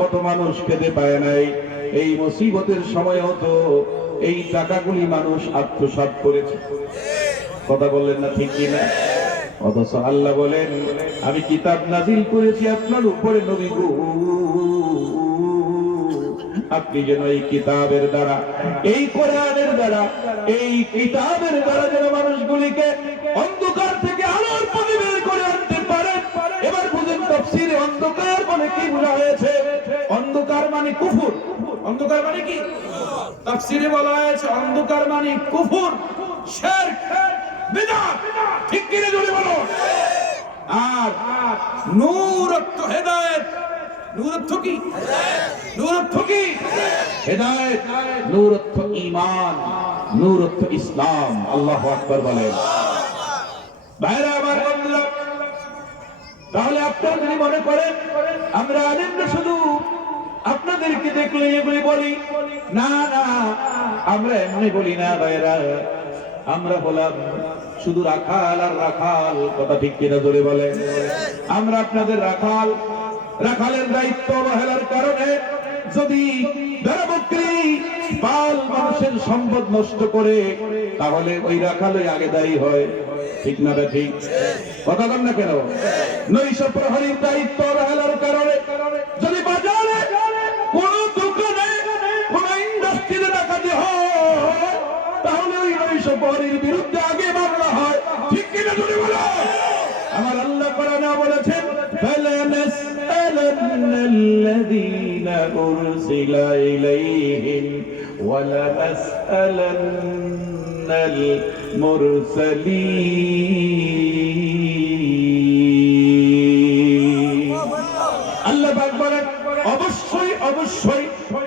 কত মানুষ খেতে পায় নাই। এই মুসিবতের সময়ও তো এই টাকাগুলি মানুষ আত্মসাৎ করেছে। কথা বললেন না, ঠিক কিনা? অথচ আল্লাহ বলেন, আমি কিতাব নাজিল করেছি আপনার উপরে নবী গো, আপনি যেন এই কিতাবের দ্বারা, এই কোরআনের দ্বারা, এই কিতাবের দ্বারা যেন মানুষগুলিকে অন্ধকার থেকে আলোর পথে বের করে আনতে পারেন। এবার বুঝেন তাফসীরে অন্ধকার মানে কি বোঝা হয়েছে? অন্ধকার মানে কুফর। অন্ধকার মানে কি? তাফসীরে বলা হয়েছে অন্ধকার মানে কুফর, শিরক, বিদআত। ঠিক কিনা জোরে বলো। আর নূর অর্থ হেদায়েত। নূর অর্থ কি? নূর অর্থ কি? হেদায়েত। নূর অর্থ ঈমান, নূর অর্থ ইসলাম। আল্লাহু আকবার বলেন। ভাইরা আমার, বন্ধুরা, তাহলে আপনারা যদি মনে করেন আমরা আলেমরা শুধু আপনাদেরকে দেখলে এগুলি বলি, না না, আমরা এমনি বলি না ভাইরা। আমরা বললাম শুধু রাখাল আর রাখাল। কথা ঠিক কিনা জোরে বলেন। আমরা আপনাদের রাখাল। রাখালের দায়িত্ব অবহেলার কারণে যদি ভেড়া বকরি পাল মানুষের সম্পদ নষ্ট করে, তাহলে ওই রাখালই আগে দায়ী হয়। ঠিক না? ঠিক কথা বল না কেন? নৈশ প্রহরীর দায়িত্ব অবহেলার কারণে যদি বাজারে কোন দোকানে কোন ইন্ডাস্ট্রিতে ডাকাতি হয়, তাহলে ওই নৈশ প্রহরীর বিরুদ্ধে আগে মামলা হয়। ঠিক কিনা জোরে বলো। আমার আল্লাহ কোরআনে বলেছেন, فَلَنَسْأَلَنَّ الَّذِينَ أُرْسِلَ إِلَيْهِمْ وَلَنَسْأَلَنَّ الْمُرْسَلِينَ। আল্লাহ পাক বলেন, অবশ্যই অবশ্যই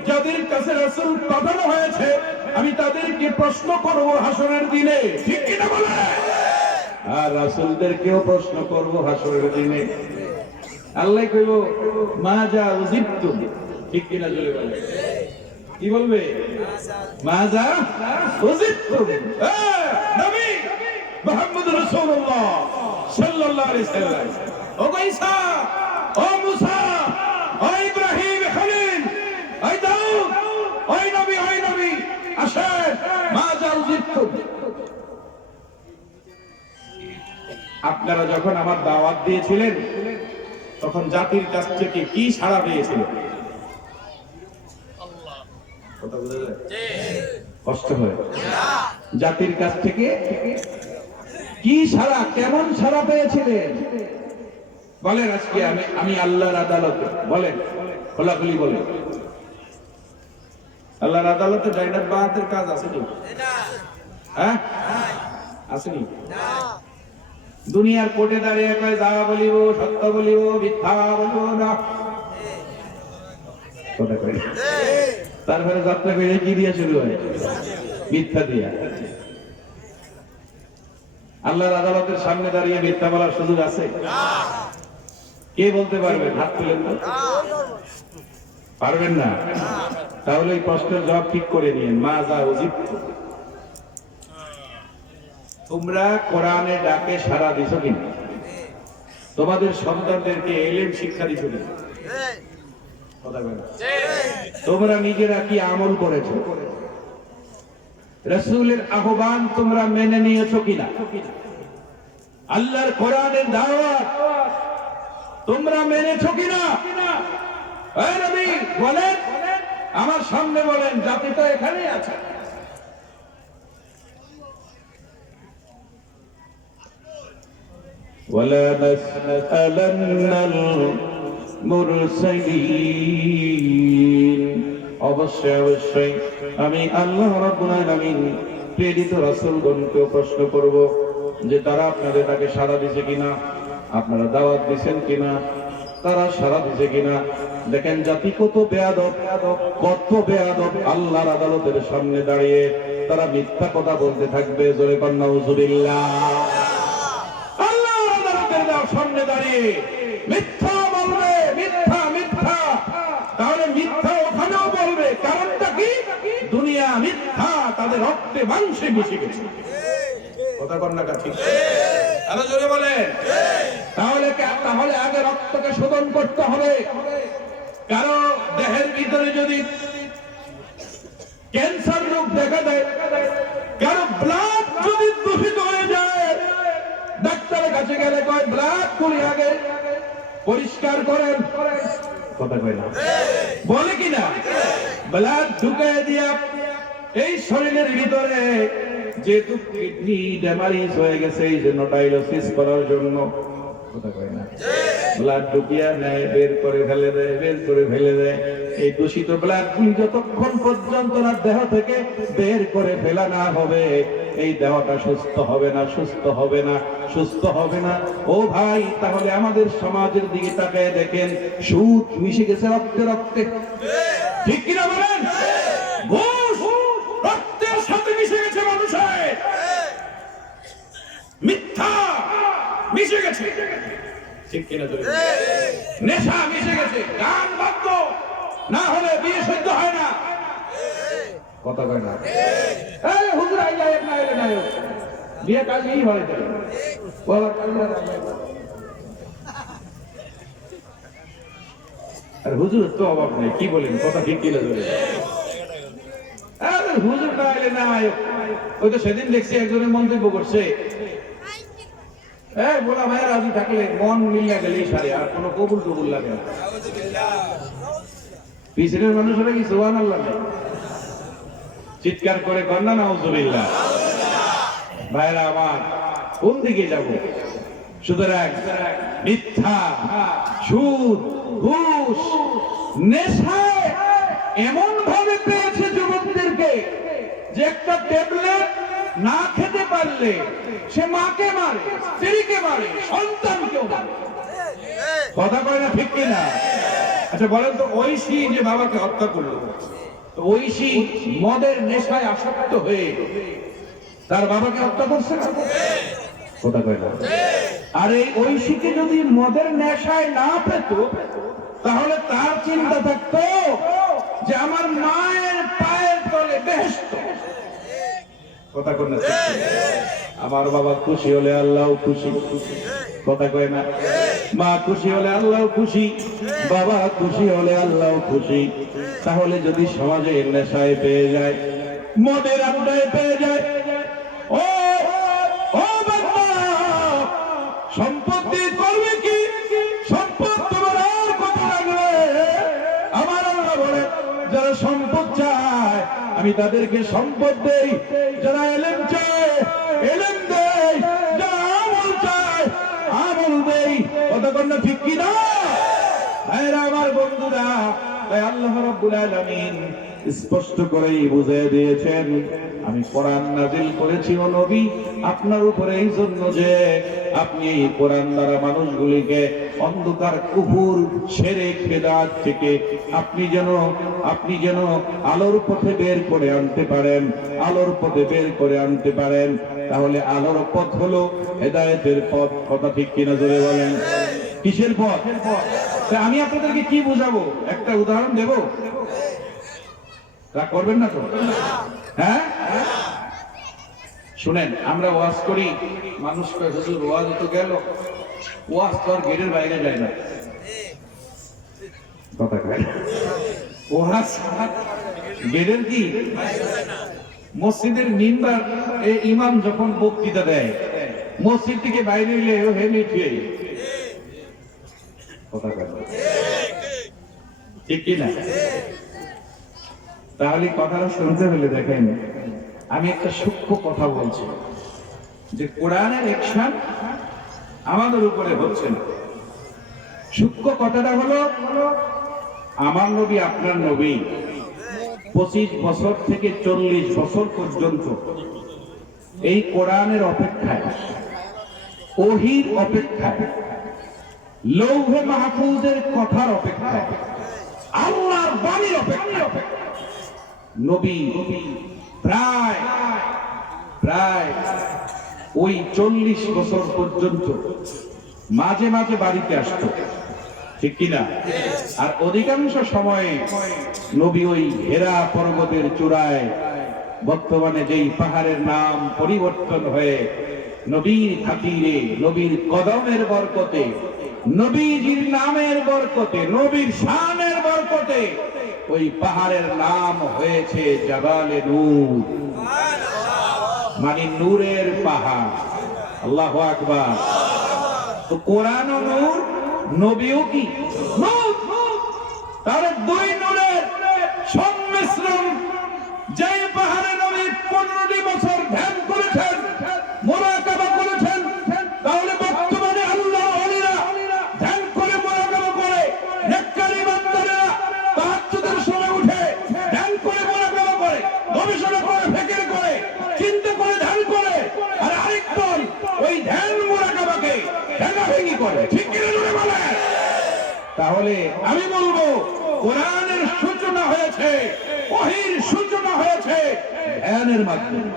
যাদের কাছে রাসূল পাঠানো হয়েছে আমি তাদেরকে প্রশ্ন করব হাসরের দিনে। ঠিক কিনা বলে? আর রাসূলদেরকেও প্রশ্ন করব হাসরের দিনে। আল্লাহ কইব, মাজা উজিবতুম। ঠিক কিনা জোরে বলে। কি বলবে? মাজা উজিবতুম। নবী মুহাম্মদ রাসূলুল্লাহ সাল্লাল্লাহু আলাইহি সাল্লাম, ও ঈসা, ও মুসা, ও ইব্রাহিম খলিল, ও দাউদ, ও নবী, ও নবী, আপনারা যখন আমার দাওয়াত দিয়েছিলেন তখন জাতির কাছ থেকে কি সাড়া পেয়েছিলেন? কথা বোঝা যায়? কষ্ট হয়। জাতির কাছ থেকে কি সাড়া, কেমন সাড়া পেয়েছিলেন বলেন? আজকে আমি আল্লাহর আদালতে বলেন, খোলাখুলি বলেন, আল্লাহর আদালতে জান্নাত বাহাতের কাজ আসেনি? হ্যাঁ আসেনি? দুনিয়ার কোর্টে দাঁড়িয়ে কয় যা বলিব সত্য বলিব, মিথ্যা বলিব না। কথা কই তারপরে যাত্রা করে কি দিয়ে শুরু হয়? মিথ্যা দিয়া। আল্লাহর আদালতের সামনে দাঁড়িয়ে মিথ্যা বলার সুযোগ আছে? কে বলতে পারবেন? হাত তুলেন তো। পারবেন না? তাহলে এই প্রশ্নের জবাব ঠিক করে নিন। মা যা উজিব, তোমরা কোরআনে ডাকে সাড়া দিছো কিনা? তোমাদের সন্তানদেরকে ইলম শিক্ষা দিছো কিনা? কথা বলেন। তোমরা নিজেরা কি আমল করেছো? রাসূলের আহ্বান তোমরা মেনে নিয়েছো কিনা? আল্লাহর কোরআনের দাওয়াত তোমরা মেনেছো কিনা? এই নবী বলেন, আমার সামনে বলেন, জাতি তো এখানেই আছে। ওয়ালা নাসআলান্নাল মুরসালিন, অবশ্যই অবশ্যই আমি আল্লাহ রাব্বুল আলামিন প্রেরিত রাসূলগণকে প্রশ্ন করব যে তারা আপনাদের তাকে সাড়া দিয়েছে কিনা, আপনারা দাওয়াত দিয়েছেন কিনা, তারা সাড়া দিয়েছে কিনা। দেখেন জাতি কত বেয়াদব, কত বেয়াদব। আল্লাহর আদালতের সামনে দাঁড়িয়ে তারা মিথ্যা কথা বলতে থাকবে। জোরে কর নাউযুবিল্লাহ। আল্লাহর আদালতের সামনে দাঁড়িয়ে মিথ্যা বলবে, মিথ্যা মিথ্যা। তাহলে মিথ্যা ওখানেও বলবে, কারণটা কি? দুনিয়া মিথ্যা তাদের রক্তে মাংসে মিশে গেছে। কথা কর না ঠিক? আরো জোরে বলেন। তাহলে আগে রক্তকে শোধন করতে হবে। কারো দেহের ভিতরে যদি ক্যান্সার রোগ দেখা দেয়, কারো ব্লাড যদি দূষিত হয়ে যায়, ডাক্তারের কাছে গেলে কয় ব্লাড গুলি আগে পরিষ্কার করেন। কথা কয় না? বলে কিনা? ব্লাড ঢুকাই দিয়া এই শরীরের ভিতরে যেহেতু কিডনি ড্যামেজ হয়ে গেছে, এই জন্য ডায়ালিসিস করার জন্য কথা কয় না, ব্লাড ঢুকিয়া নেয়, বের করে ফেলে দেয়, বের করে ফেলে দেয়। এই দূষিত ব্লাড যতক্ষণ পর্যন্ত না দেহ থেকে বের করে ফেলা না হবে, এই দেহটা সুস্থ হবে না, সুস্থ হবে না, সুস্থ হবে না। ও ভাই, তাহলে আমাদের সমাজের দিকে তাকায় দেখেন, সুদ মিশে গেছে রক্তে রক্তে। ঠিক কিনা বলেন? ঘুষ রক্তের সাথে মিশে গেছে মানুষের, মিথ্যা মিশে গেছে। ঠিক কিনা? নেশা মিশে গেছে, গান বাদ্য না হলে বিয়ে সহ্য হয় না। কথা কয় না? এই হুজুর আইলা এক না এলে নাই, বিয়ে কালকেই হয়। আর হুজুর তো অভাব নেই, কি বলেন? কথা ঠিক কিনা? হুজুর না এলে নাই। ওই তো সেদিন দেখছি একজনের মন্তব্য করছে, বলা ভাই রাজি থাকলে মন মিলিয়া গেলেই সারে, আর কোনো কবুল টবুল লাগে না। পিছনের মানুষেরা কি সুবহানাল্লাহ চিৎকার করে কর না নাউযুবিল্লাহ। ভাইরা আমার, কোন দিকে যাব? সুতরাং মিথ্যা, সুদ, ঘুষ, নেশায় এমন ভাবে পেয়েছে যুবকদেরকে যে একটা ট্যাবলেট না খেতে পারলে সে মাকে মারে, স্ত্রীকে মারে, সন্তানকেও মারে। কথা কয় না ঠিক কিনা? আচ্ছা বলেন তো, ঐশী যে বাবাকে হত্যা করলো, ঐশী মদের নেশায় আসক্ত হয়ে তার বাবাকে হত্যা করছে না? কথা কয় না? আর এই ঐশীকে যদি মদের নেশায় না পেত, তাহলে তার চিন্তা থাকতো যে আমার মায়ের পায়ের তলে বেহেশত। কথা কয় না? আমার বাবা খুশি হলে আল্লাহ খুশি। কথা কয় না? মা খুশি হলে আল্লাহ খুশি, বাবা খুশি হলে আল্লাহ খুশি। তাহলে যদি সমাজে নেশায় পেয়ে যায়, মদের আড্ডায় পেয়ে যায়, ও বাবা, সম্পদ দিয়ে করবে কি? সম্পদ তোমার আর কত লাগবে? আমার আল্লাহ বলে যারা সম্পদ চায় আমি তাদেরকে সম্পদ দেই, যারা এলেম চায় এলেম দেই, যারা আমল চায় আমল দেই। কথা বলনা ঠিক কি না? ভাইরা আমার, বন্ধুরা, তাই আল্লাহ রাব্বুল আলামিন স্পষ্ট করেই বুঝিয়ে দিয়েছেন, আমি কোরআন নাযিল করেছি ও নবী আপনার উপরে এই জন্য যে আপনি এই কোরআন দ্বারা মানুষগুলিকে অন্ধকার কুফর শিরক বিদআত থেকে আপনি যেন আলোর পথে বের করে আনতে পারেন, আলোর পথে বের করে আনতে পারেন। তাহলে আলোর পথ হলো হেদায়েতের পথ। কথা ঠিক কিনা জোরে বলেন? কিসের পথ? আমি আপনাদেরকে কি বুঝাবো? একটা উদাহরণ দেব, তা করবেন না তো? হ্যাঁ, শুনেন, আমরা ওয়াজ করি, মানুষ কয় হুজুর ওয়াজ তো গেল, ওয়াজ তো আর গেটের বাইরে যায় না। কথা কয় ওয়াজ গেটের কি মসজিদের মিম্বার ইমাম যখন বক্তৃতা দেয় মসজিদ থেকে বাইরে এলে হেলে খেয়ে। কথা কয় ঠিক কিনা? তাহলে কথাটা শুনতে হলে দেখেন, আমি একটা সূক্ষ্ম কথা বলছি যে কোরআনের অ্যাকশন আমাদের উপরে হচ্ছে না। সূক্ষ্ম কথাটা হলো, আমার নবী আপনার নবী 25 বছর থেকে 40 বছর পর্যন্ত এই কোরআনের অপেক্ষায়, ওহীর অপেক্ষায়, লৌহে মাহফুজের কথার অপেক্ষায়, আল্লাহর বাণীর অপেক্ষায় নবী প্রায় ওই 40 বছর পর্যন্ত মাঝে মাঝে বাড়িতে আসতো, ঠিক কিনা? আর অধিকাংশ সময়ে নবী ওই হেরা পর্বতের চূড়ায়, বর্তমানে যেই পাহাড়ের নাম পরিবর্তন হয়ে নবীর খাতিরে, নবীর কদমের বরকতে, নবীজির নামের বরকতে, নবীর শানের বরকতে ওই পাহাড়ের নাম হয়েছে জাবালে নূর, মানে নূরের পাহাড়। আল্লাহু আকবার। তো কোরআন ও নূর, নবীও কি নূর? তার দুই নূরের সংমিশ্রণ। যে পাহাড়ে নবী 15টি বছর ধ্যান করেছেন, মুরাকাবা করেছেন, তাহলে বর্তমানে আল্লাহর ওলিরা ধ্যান করে, মুরাকাবা করে, নেককার ইমানদারেরা তাহাজ্জুদের সময় উঠে ধ্যান করে, মুরাকাবা করে, গবেষণা করে, ফিকির করে, চিন্তা করে, ধ্যান করে। আর আরেক দল ওই ধ্যান মুরাকাবাকে ভেঙাভেঙি করে। ঠিক কিনা জোরে বলেন? তাহলে আমি বলবো কোরআনের সূচনা হয়েছে, ওহীর সূচনা হয়েছে ধ্যানের মাধ্যমে।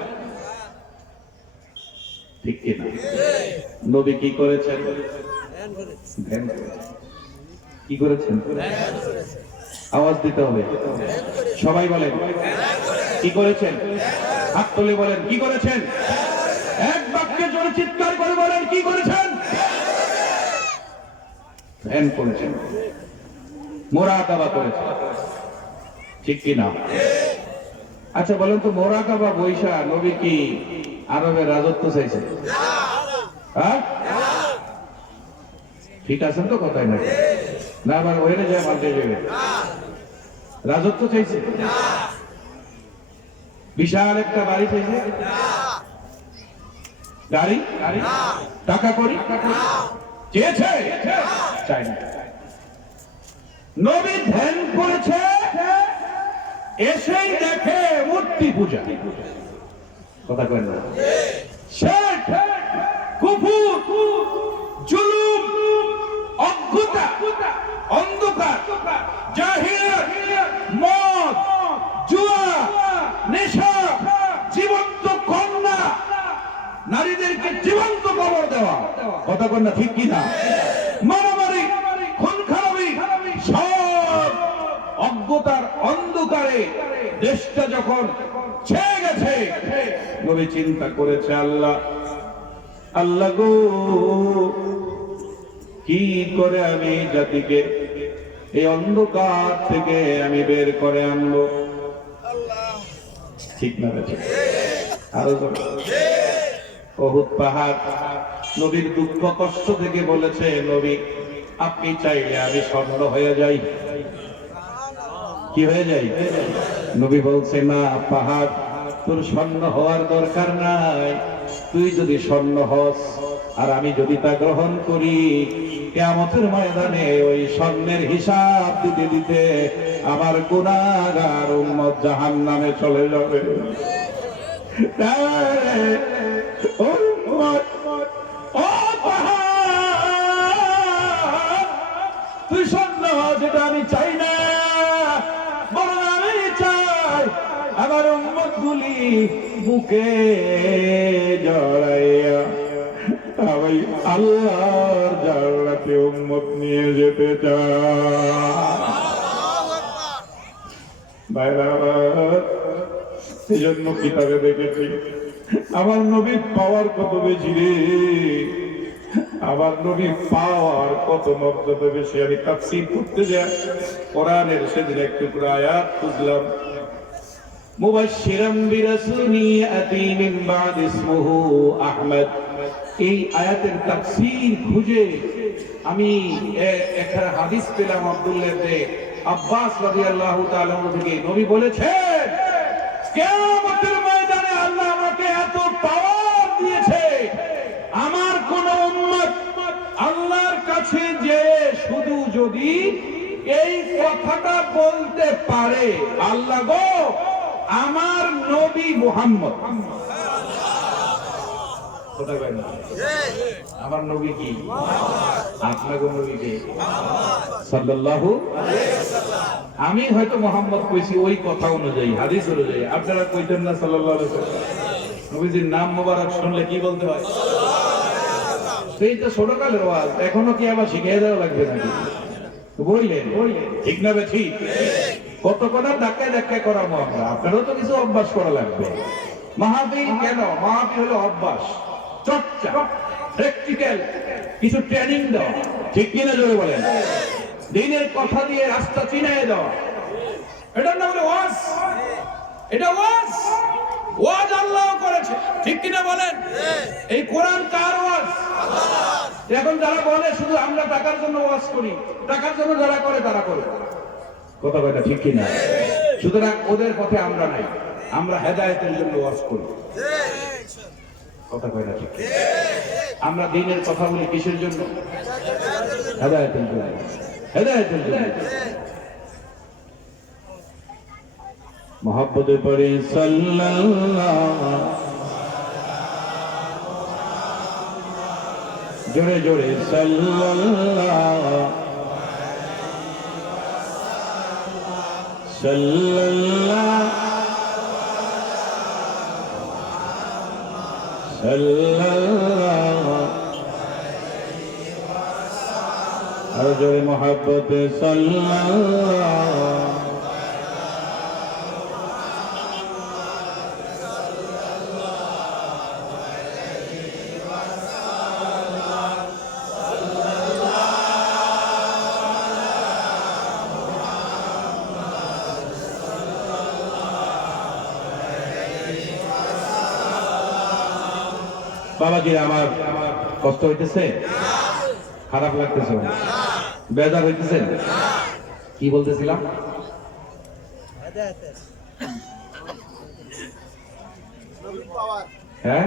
ঠিক কিনা? নবী কি করেছেন? ধ্যান করেছেন। কি করেছেন? আওয়াজ দিতে হবে, সবাই বলেন কি করেছেন? হাত তুলে বলেন কি করেছেন? এক বাক্যে জোরে চিৎকার করে বলেন কি করেছেন? ধ্যান করেছেন, মুরাকাবা করেছেন। ঠিক কিনা? আচ্ছা বলেন তো, মুরাকাবা বৈশা নবী কি আরবের রাজত্ব চাইছে? হ্যাঁ, ঠিক আছেন তো? কথাই না না আবার ওখানে যায় মানতে যাবে? রাজত্ব চাইছে? বিশাল একটা বাড়ি চাইছে? গাড়ি, টাকা করি চেয়েছে? চাই না। নবী ধ্যান করেছে, এসেই দেখে মূর্তি পূজা। কথা কয় না? শিরক, কুফর, জুলুম, অজ্ঞতা, অন্ধকার, জাহিলিয়াত, মদ, জুয়া, নেশা, জীবন্ত কন্যা, নারীদেরকে জীবন্ত কবর দেওয়া। কথা কয় না? ঠিক কিনা? মারামারি, খুন খারাপি, সব অজ্ঞতার অন্ধকারে দেশটা যখন ছেয়ে গেছে, নবী চিন্তা করেছে, আল্লাহ আল্লাহ গো, কি করে আমি জাতিকে এই অন্ধকার থেকে আমি বের করে আনবো? ঠিক না? আরো উহুদ পাহাড় নবীর দুঃখ কষ্ট থেকে বলেছে, নবী আপনি চাইলে আমি স্বর্ণ হয়ে যাই। কি হয়ে যাই? নবী বলছে, না পাহাড়, তোর স্বর্ণ হওয়ার দরকার নাই। তুই যদি স্বর্ণ হস আর আমি যদি তা গ্রহণ করি, কিয়ামতের ময়দানে ওই স্বর্ণের হিসাব দিতে দিতে আমার গুনাহগার উম্মত জাহান্নামে চলে যাবে। ও উম্মত, ও পাহাড়, তুই স্বর্ণ হস, এটা আমি চাই না, বরং আমি চাই আমার উম্মত গুলি বুকে জড়াইয়া আমি আল্লাহর জান্নাতে উম্মত নিয়ে যেতে চাই। এই জন্য কিতাবে দেখেছি আমার নবীর পাওয়ার কত বেশি রে, আমার নবীর পাওয়ার কত মর্যাদা বেশি। আমি তাফসীর করতে যাই, কোরআনের সেদিন একটু করে আয়াত খুঁজলাম, মুবাশশিরাম বিরাসূলিন ইয়াতি মিন বা'দ ইসমুহু আহমদ। এই আয়াতের তাফসীর খুঁজে আমি একটা হাদিস পেলাম আব্দুল্লাহ ইবনে আব্বাস রাদিয়াল্লাহু তাআলা থেকে। নবী বলেছেন, কিয়ামতের ময়দানে আল্লাহ আমাকে এত পাওয়ার দিয়েছে, আমার কোন উম্মত আল্লাহর কাছে যে শুধু যদি এই কথাটা বলতে পারে, আল্লাহ গো আমার নবী মুহাম্মদ, আমার নবী কি, আপনার নবী কে, সাল্লাল্লাহু আলাইহি ওয়াসাল্লাম। আমি হয়তো মুহাম্মদ কইছি ওই কথা অনুযায়ী, হাদিস অনুযায়ী, আপনারা কইতেন না সাল্লাল্লাহু আলাইহি ওয়াসাল্লাম। নবীজির নাম মোবারক শুনলে কি বলতে হয়? সেই তো ছোটকালের ওয়াজ, এখনো কি আবার শিখিয়ে দেওয়া লাগবে নাকি? বললেন ঠিক না বে ঠিক? কত কথা ধাক্কায় ধাক্কায় করাবো আমরা, আপনারও তো কিছু অভ্যাস করা লাগবে। মাহফিল কেন? মাহফিল হলো অভ্যাস, চর্চা, প্র্যাকটিক্যাল কিছু ট্রেনিং দাও, ঠিক কিনা জোরে বলেন? দিনের কথা দিয়ে রাস্তা চিনায় দাও, এটার নাম হলো ওয়াজ। এটা ওয়াজ, ওয়াজ আল্লাহ করেছে, ঠিক কিনা বলেন? এই কোরআন কার ওয়াজ? আল্লাহর। এখন যারা বলে শুধু আমরা টাকার জন্য ওয়াজ করি, টাকার জন্য যারা করে তারা করে, কথা কয়টা ঠিক কিনা? সুতরাং ওদের পথে আমরা নাই, আমরা হেদায়েতের জন্য ওয়াজ করি, কথা কয়টা ঠিক? আমরা দ্বীনের কথা বলি কিসের জন্য? হেদায়েতের জন্য, হেদায়েতের জন্য। মোহাব্বতে পড়ে সাল্লাল্লাহু, জোরে জোরে সাল্লাল্লাহু সাল্লাল্লাহু সাল্লাল্লাহু, আর জোরে মোহাব্বতে সাল্লাল্লাহু। বাবাজি আমার কষ্ট হইতেছে, খারাপ লাগতেছে, বেজার হইতেছে, কি বলতেছিলাম? হ্যাঁ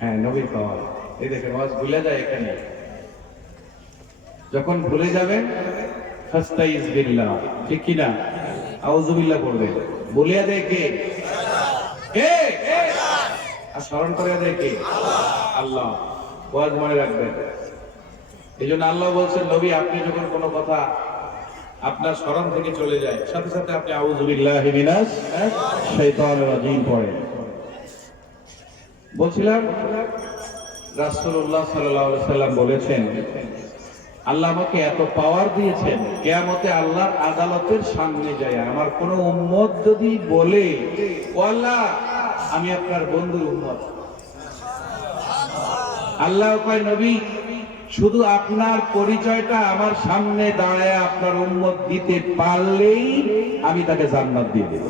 হ্যাঁ, নবীর পাওয়ার। এই দেখেন ওয়াজ ভুলে যায় এখানে, যখন ভুলে যাবেন ফাস্তাইজ বিল্লাহ, ঠিক কিনা? আউযু বিল্লাহ পড়বেন, বলিয়া দেয় কে? কে? আর স্মরণ করে দেয় কে? আল্লাহ। ওয়াজ মনে রাখবেন। এই জন্য আল্লাহ বলছেন, নবী আপনি যখন কোনো কথা আপনার স্মরণ থেকে চলে যায়, সাথে সাথে আপনি আউযু বিল্লাহি মিনাশ শাইতানির রাজিম পড়েন। বলছিলাম রাসূলুল্লাহ সাল্লাল্লাহু আলাইহি সাল্লাম বলেছেন, আল্লাহ আমাকে এত পাওয়ার দিয়েছেন, কিয়ামতে আল্লাহর আদালতের সামনে যায় আমার কোন উম্মত যদি বলে, ও আল্লাহ আমি আপনার বন্ধুর উম্মত, আল্লাহ কয় নবী শুধু আপনার পরিচয়টা আমার সামনে দাঁড়ায় আপনার উম্মত দিতে পারলেই আমি তাকে জান্নাত দিয়ে দেব।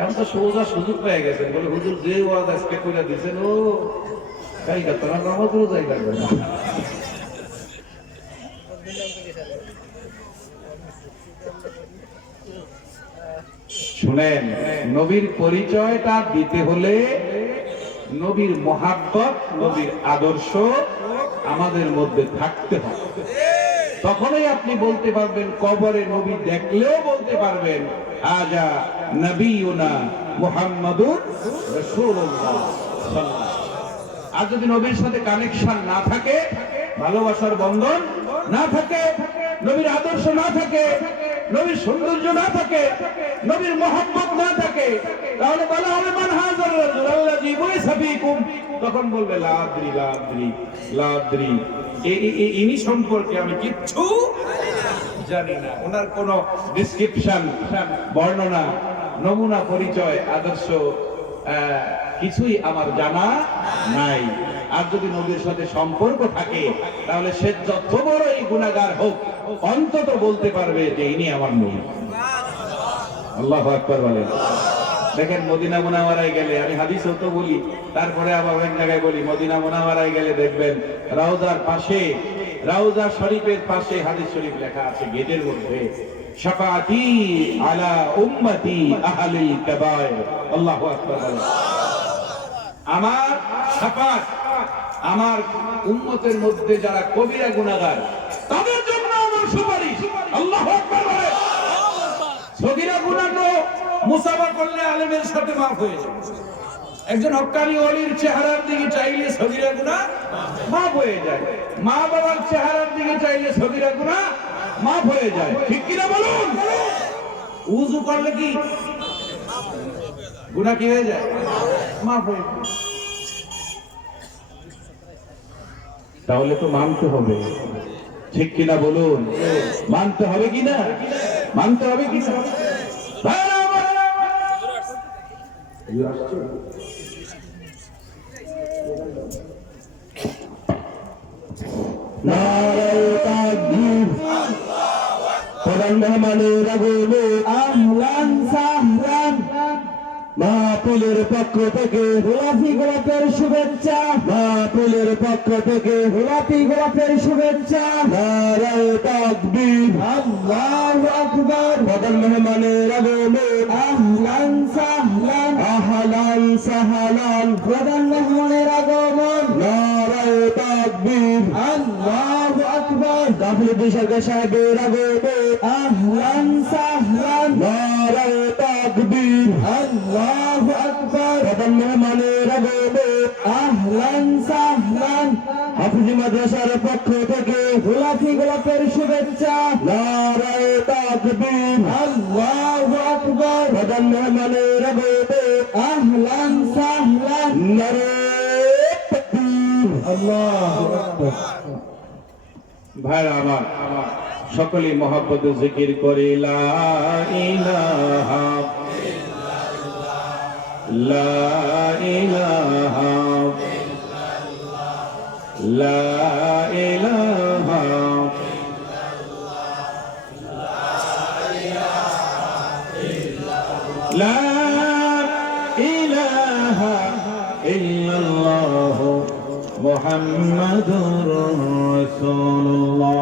এখন তো সোজা সুযোগ পেয়ে গেছেন, বলে হুজুর যে ওয়াজ আজকে করে দিয়েছেন ও তাই তোমার নামাজ রোজাই লাগবে না। শুনেন, নবীর পরিচয়টা দিতে হলে নবীর মহাব্বত, নবীর আদর্শ আমাদের মধ্যে থাকতে হবে। তখনই আপনি বলতে পারবেন, কবরে নবী দেখলেও বলতে পারবেন আজা নবিয়ুনা মুহাম্মাদুর রাসূলুল্লাহ সাল্লাল্লাহু। আর যদি নবীর সাথে কানেকশন না থাকে, ভালোবাসার বন্ধন না থাকে, নবীর আদর্শ না থাকে, নবীর সৌন্দর্য না থাকে, নবীর মহব্বত না থাকে, তাহলে বলা হবে মান হাযার রাজুল আল্লাযী বুইসা ফীকুম, তখন বলবে লা আদরি লা আদরি লা আদরি, ইনি সম্পর্কে আমি কিচ্ছু জানি না। ওনার কোনো ডেসক্রিপশন, বর্ণনা, নমুনা, পরিচয়, আদর্শ কিছুই আমার জানা নাই। আর যদি নবীর সাথে সম্পর্ক থাকে, তাহলে সে যত বড়ই গুনাহগার হোক, অন্তত বলতে পারবে যে ইনি আমার নবী। আল্লাহু আকবার বলেন। দেখেন, মদিনা মুনাওয়ারায় গেলে, আমি হাদিসও তো বলি, তারপরে আবার অনেক জায়গায় বলি, মদিনা মুনাওয়ারায় গেলে দেখবেন রাউজার পাশে, রাউজা শরীফের পাশে হাদিস শরীফ লেখা আছে গেটের মধ্যে, শাফাআতি আলা উম্মতি আহলিল কাবায়ের। আল্লাহু আকবার বলেন। আমার শাফাত, আমার উম্মতের মধ্যে যারা কবিরা গুনাহগার, তাদের জন্য আমার সুপারিশ। আল্লাহু আকবার বলেন। সগীরা গুনাহ তো মুসাফা করলে আলেমের সাথে মাফ হয়ে যায়। একজন হক্কানি ওলির চেহারার দিকে চাইলে সগীরা গুনাহ মাফ হয়ে যায়। মা বাবার চেহারার দিকে চাইলে সগীরা গুনাহ মাফ হয়ে যায়। ঠিক কিনা বলুন? উযু করলে কি গুনাহ কি হয়ে যায়? মাফ হয়ে যায়। তাহলে তো মানতে হবে। ঠিক কিনা বলুন? মানতে হবে কিনা? মানতে হবে কিনা? নারায়ে তাকবীর, প্রধান মেহমানের আগমনে আহলান সাহলান, মাহফিলের পক্ষ থেকে গোলাপি গোলাপের শুভেচ্ছা, মাহফিলের পক্ষ থেকে গোলাপি গোলাপের শুভেচ্ছা। নারায়ে তাকবীর, আল্লাহু আকবার, প্রধান মেহমানের আগমনে আহলান সাহলান, আহলান সাহলান, প্রধান মেহমানের আগমন। নারায়ে তাকবীর, আল্লাহু আকবার, কাফির দিশাকে সাহেবের আগমনে আহলান সাহলান। নারায়ে তাকবীর, আল্লাহু আকবার, প্রধান মেহমানের আগমনে আহলান সাহলান, হাফিজ মাদ্রাসার পক্ষ থেকে গোলাপি গোলাপের শুভেচ্ছা। নারায়ে তাকবীর, আল্লাহু আকবার, প্রধান মেহমানের আগমনে আহলান সাহলান। নারায়ে তাকবীর, আল্লাহু আকবার। ভাইরা আমার, সকলেই মহব্বতে জিকির করে লা ইলাহা লা ইলাহা লা ইলাহা লা ইলাহা ইল্লাল্লাহু মুহাম্মাদুর রাসূলুল্লাহ।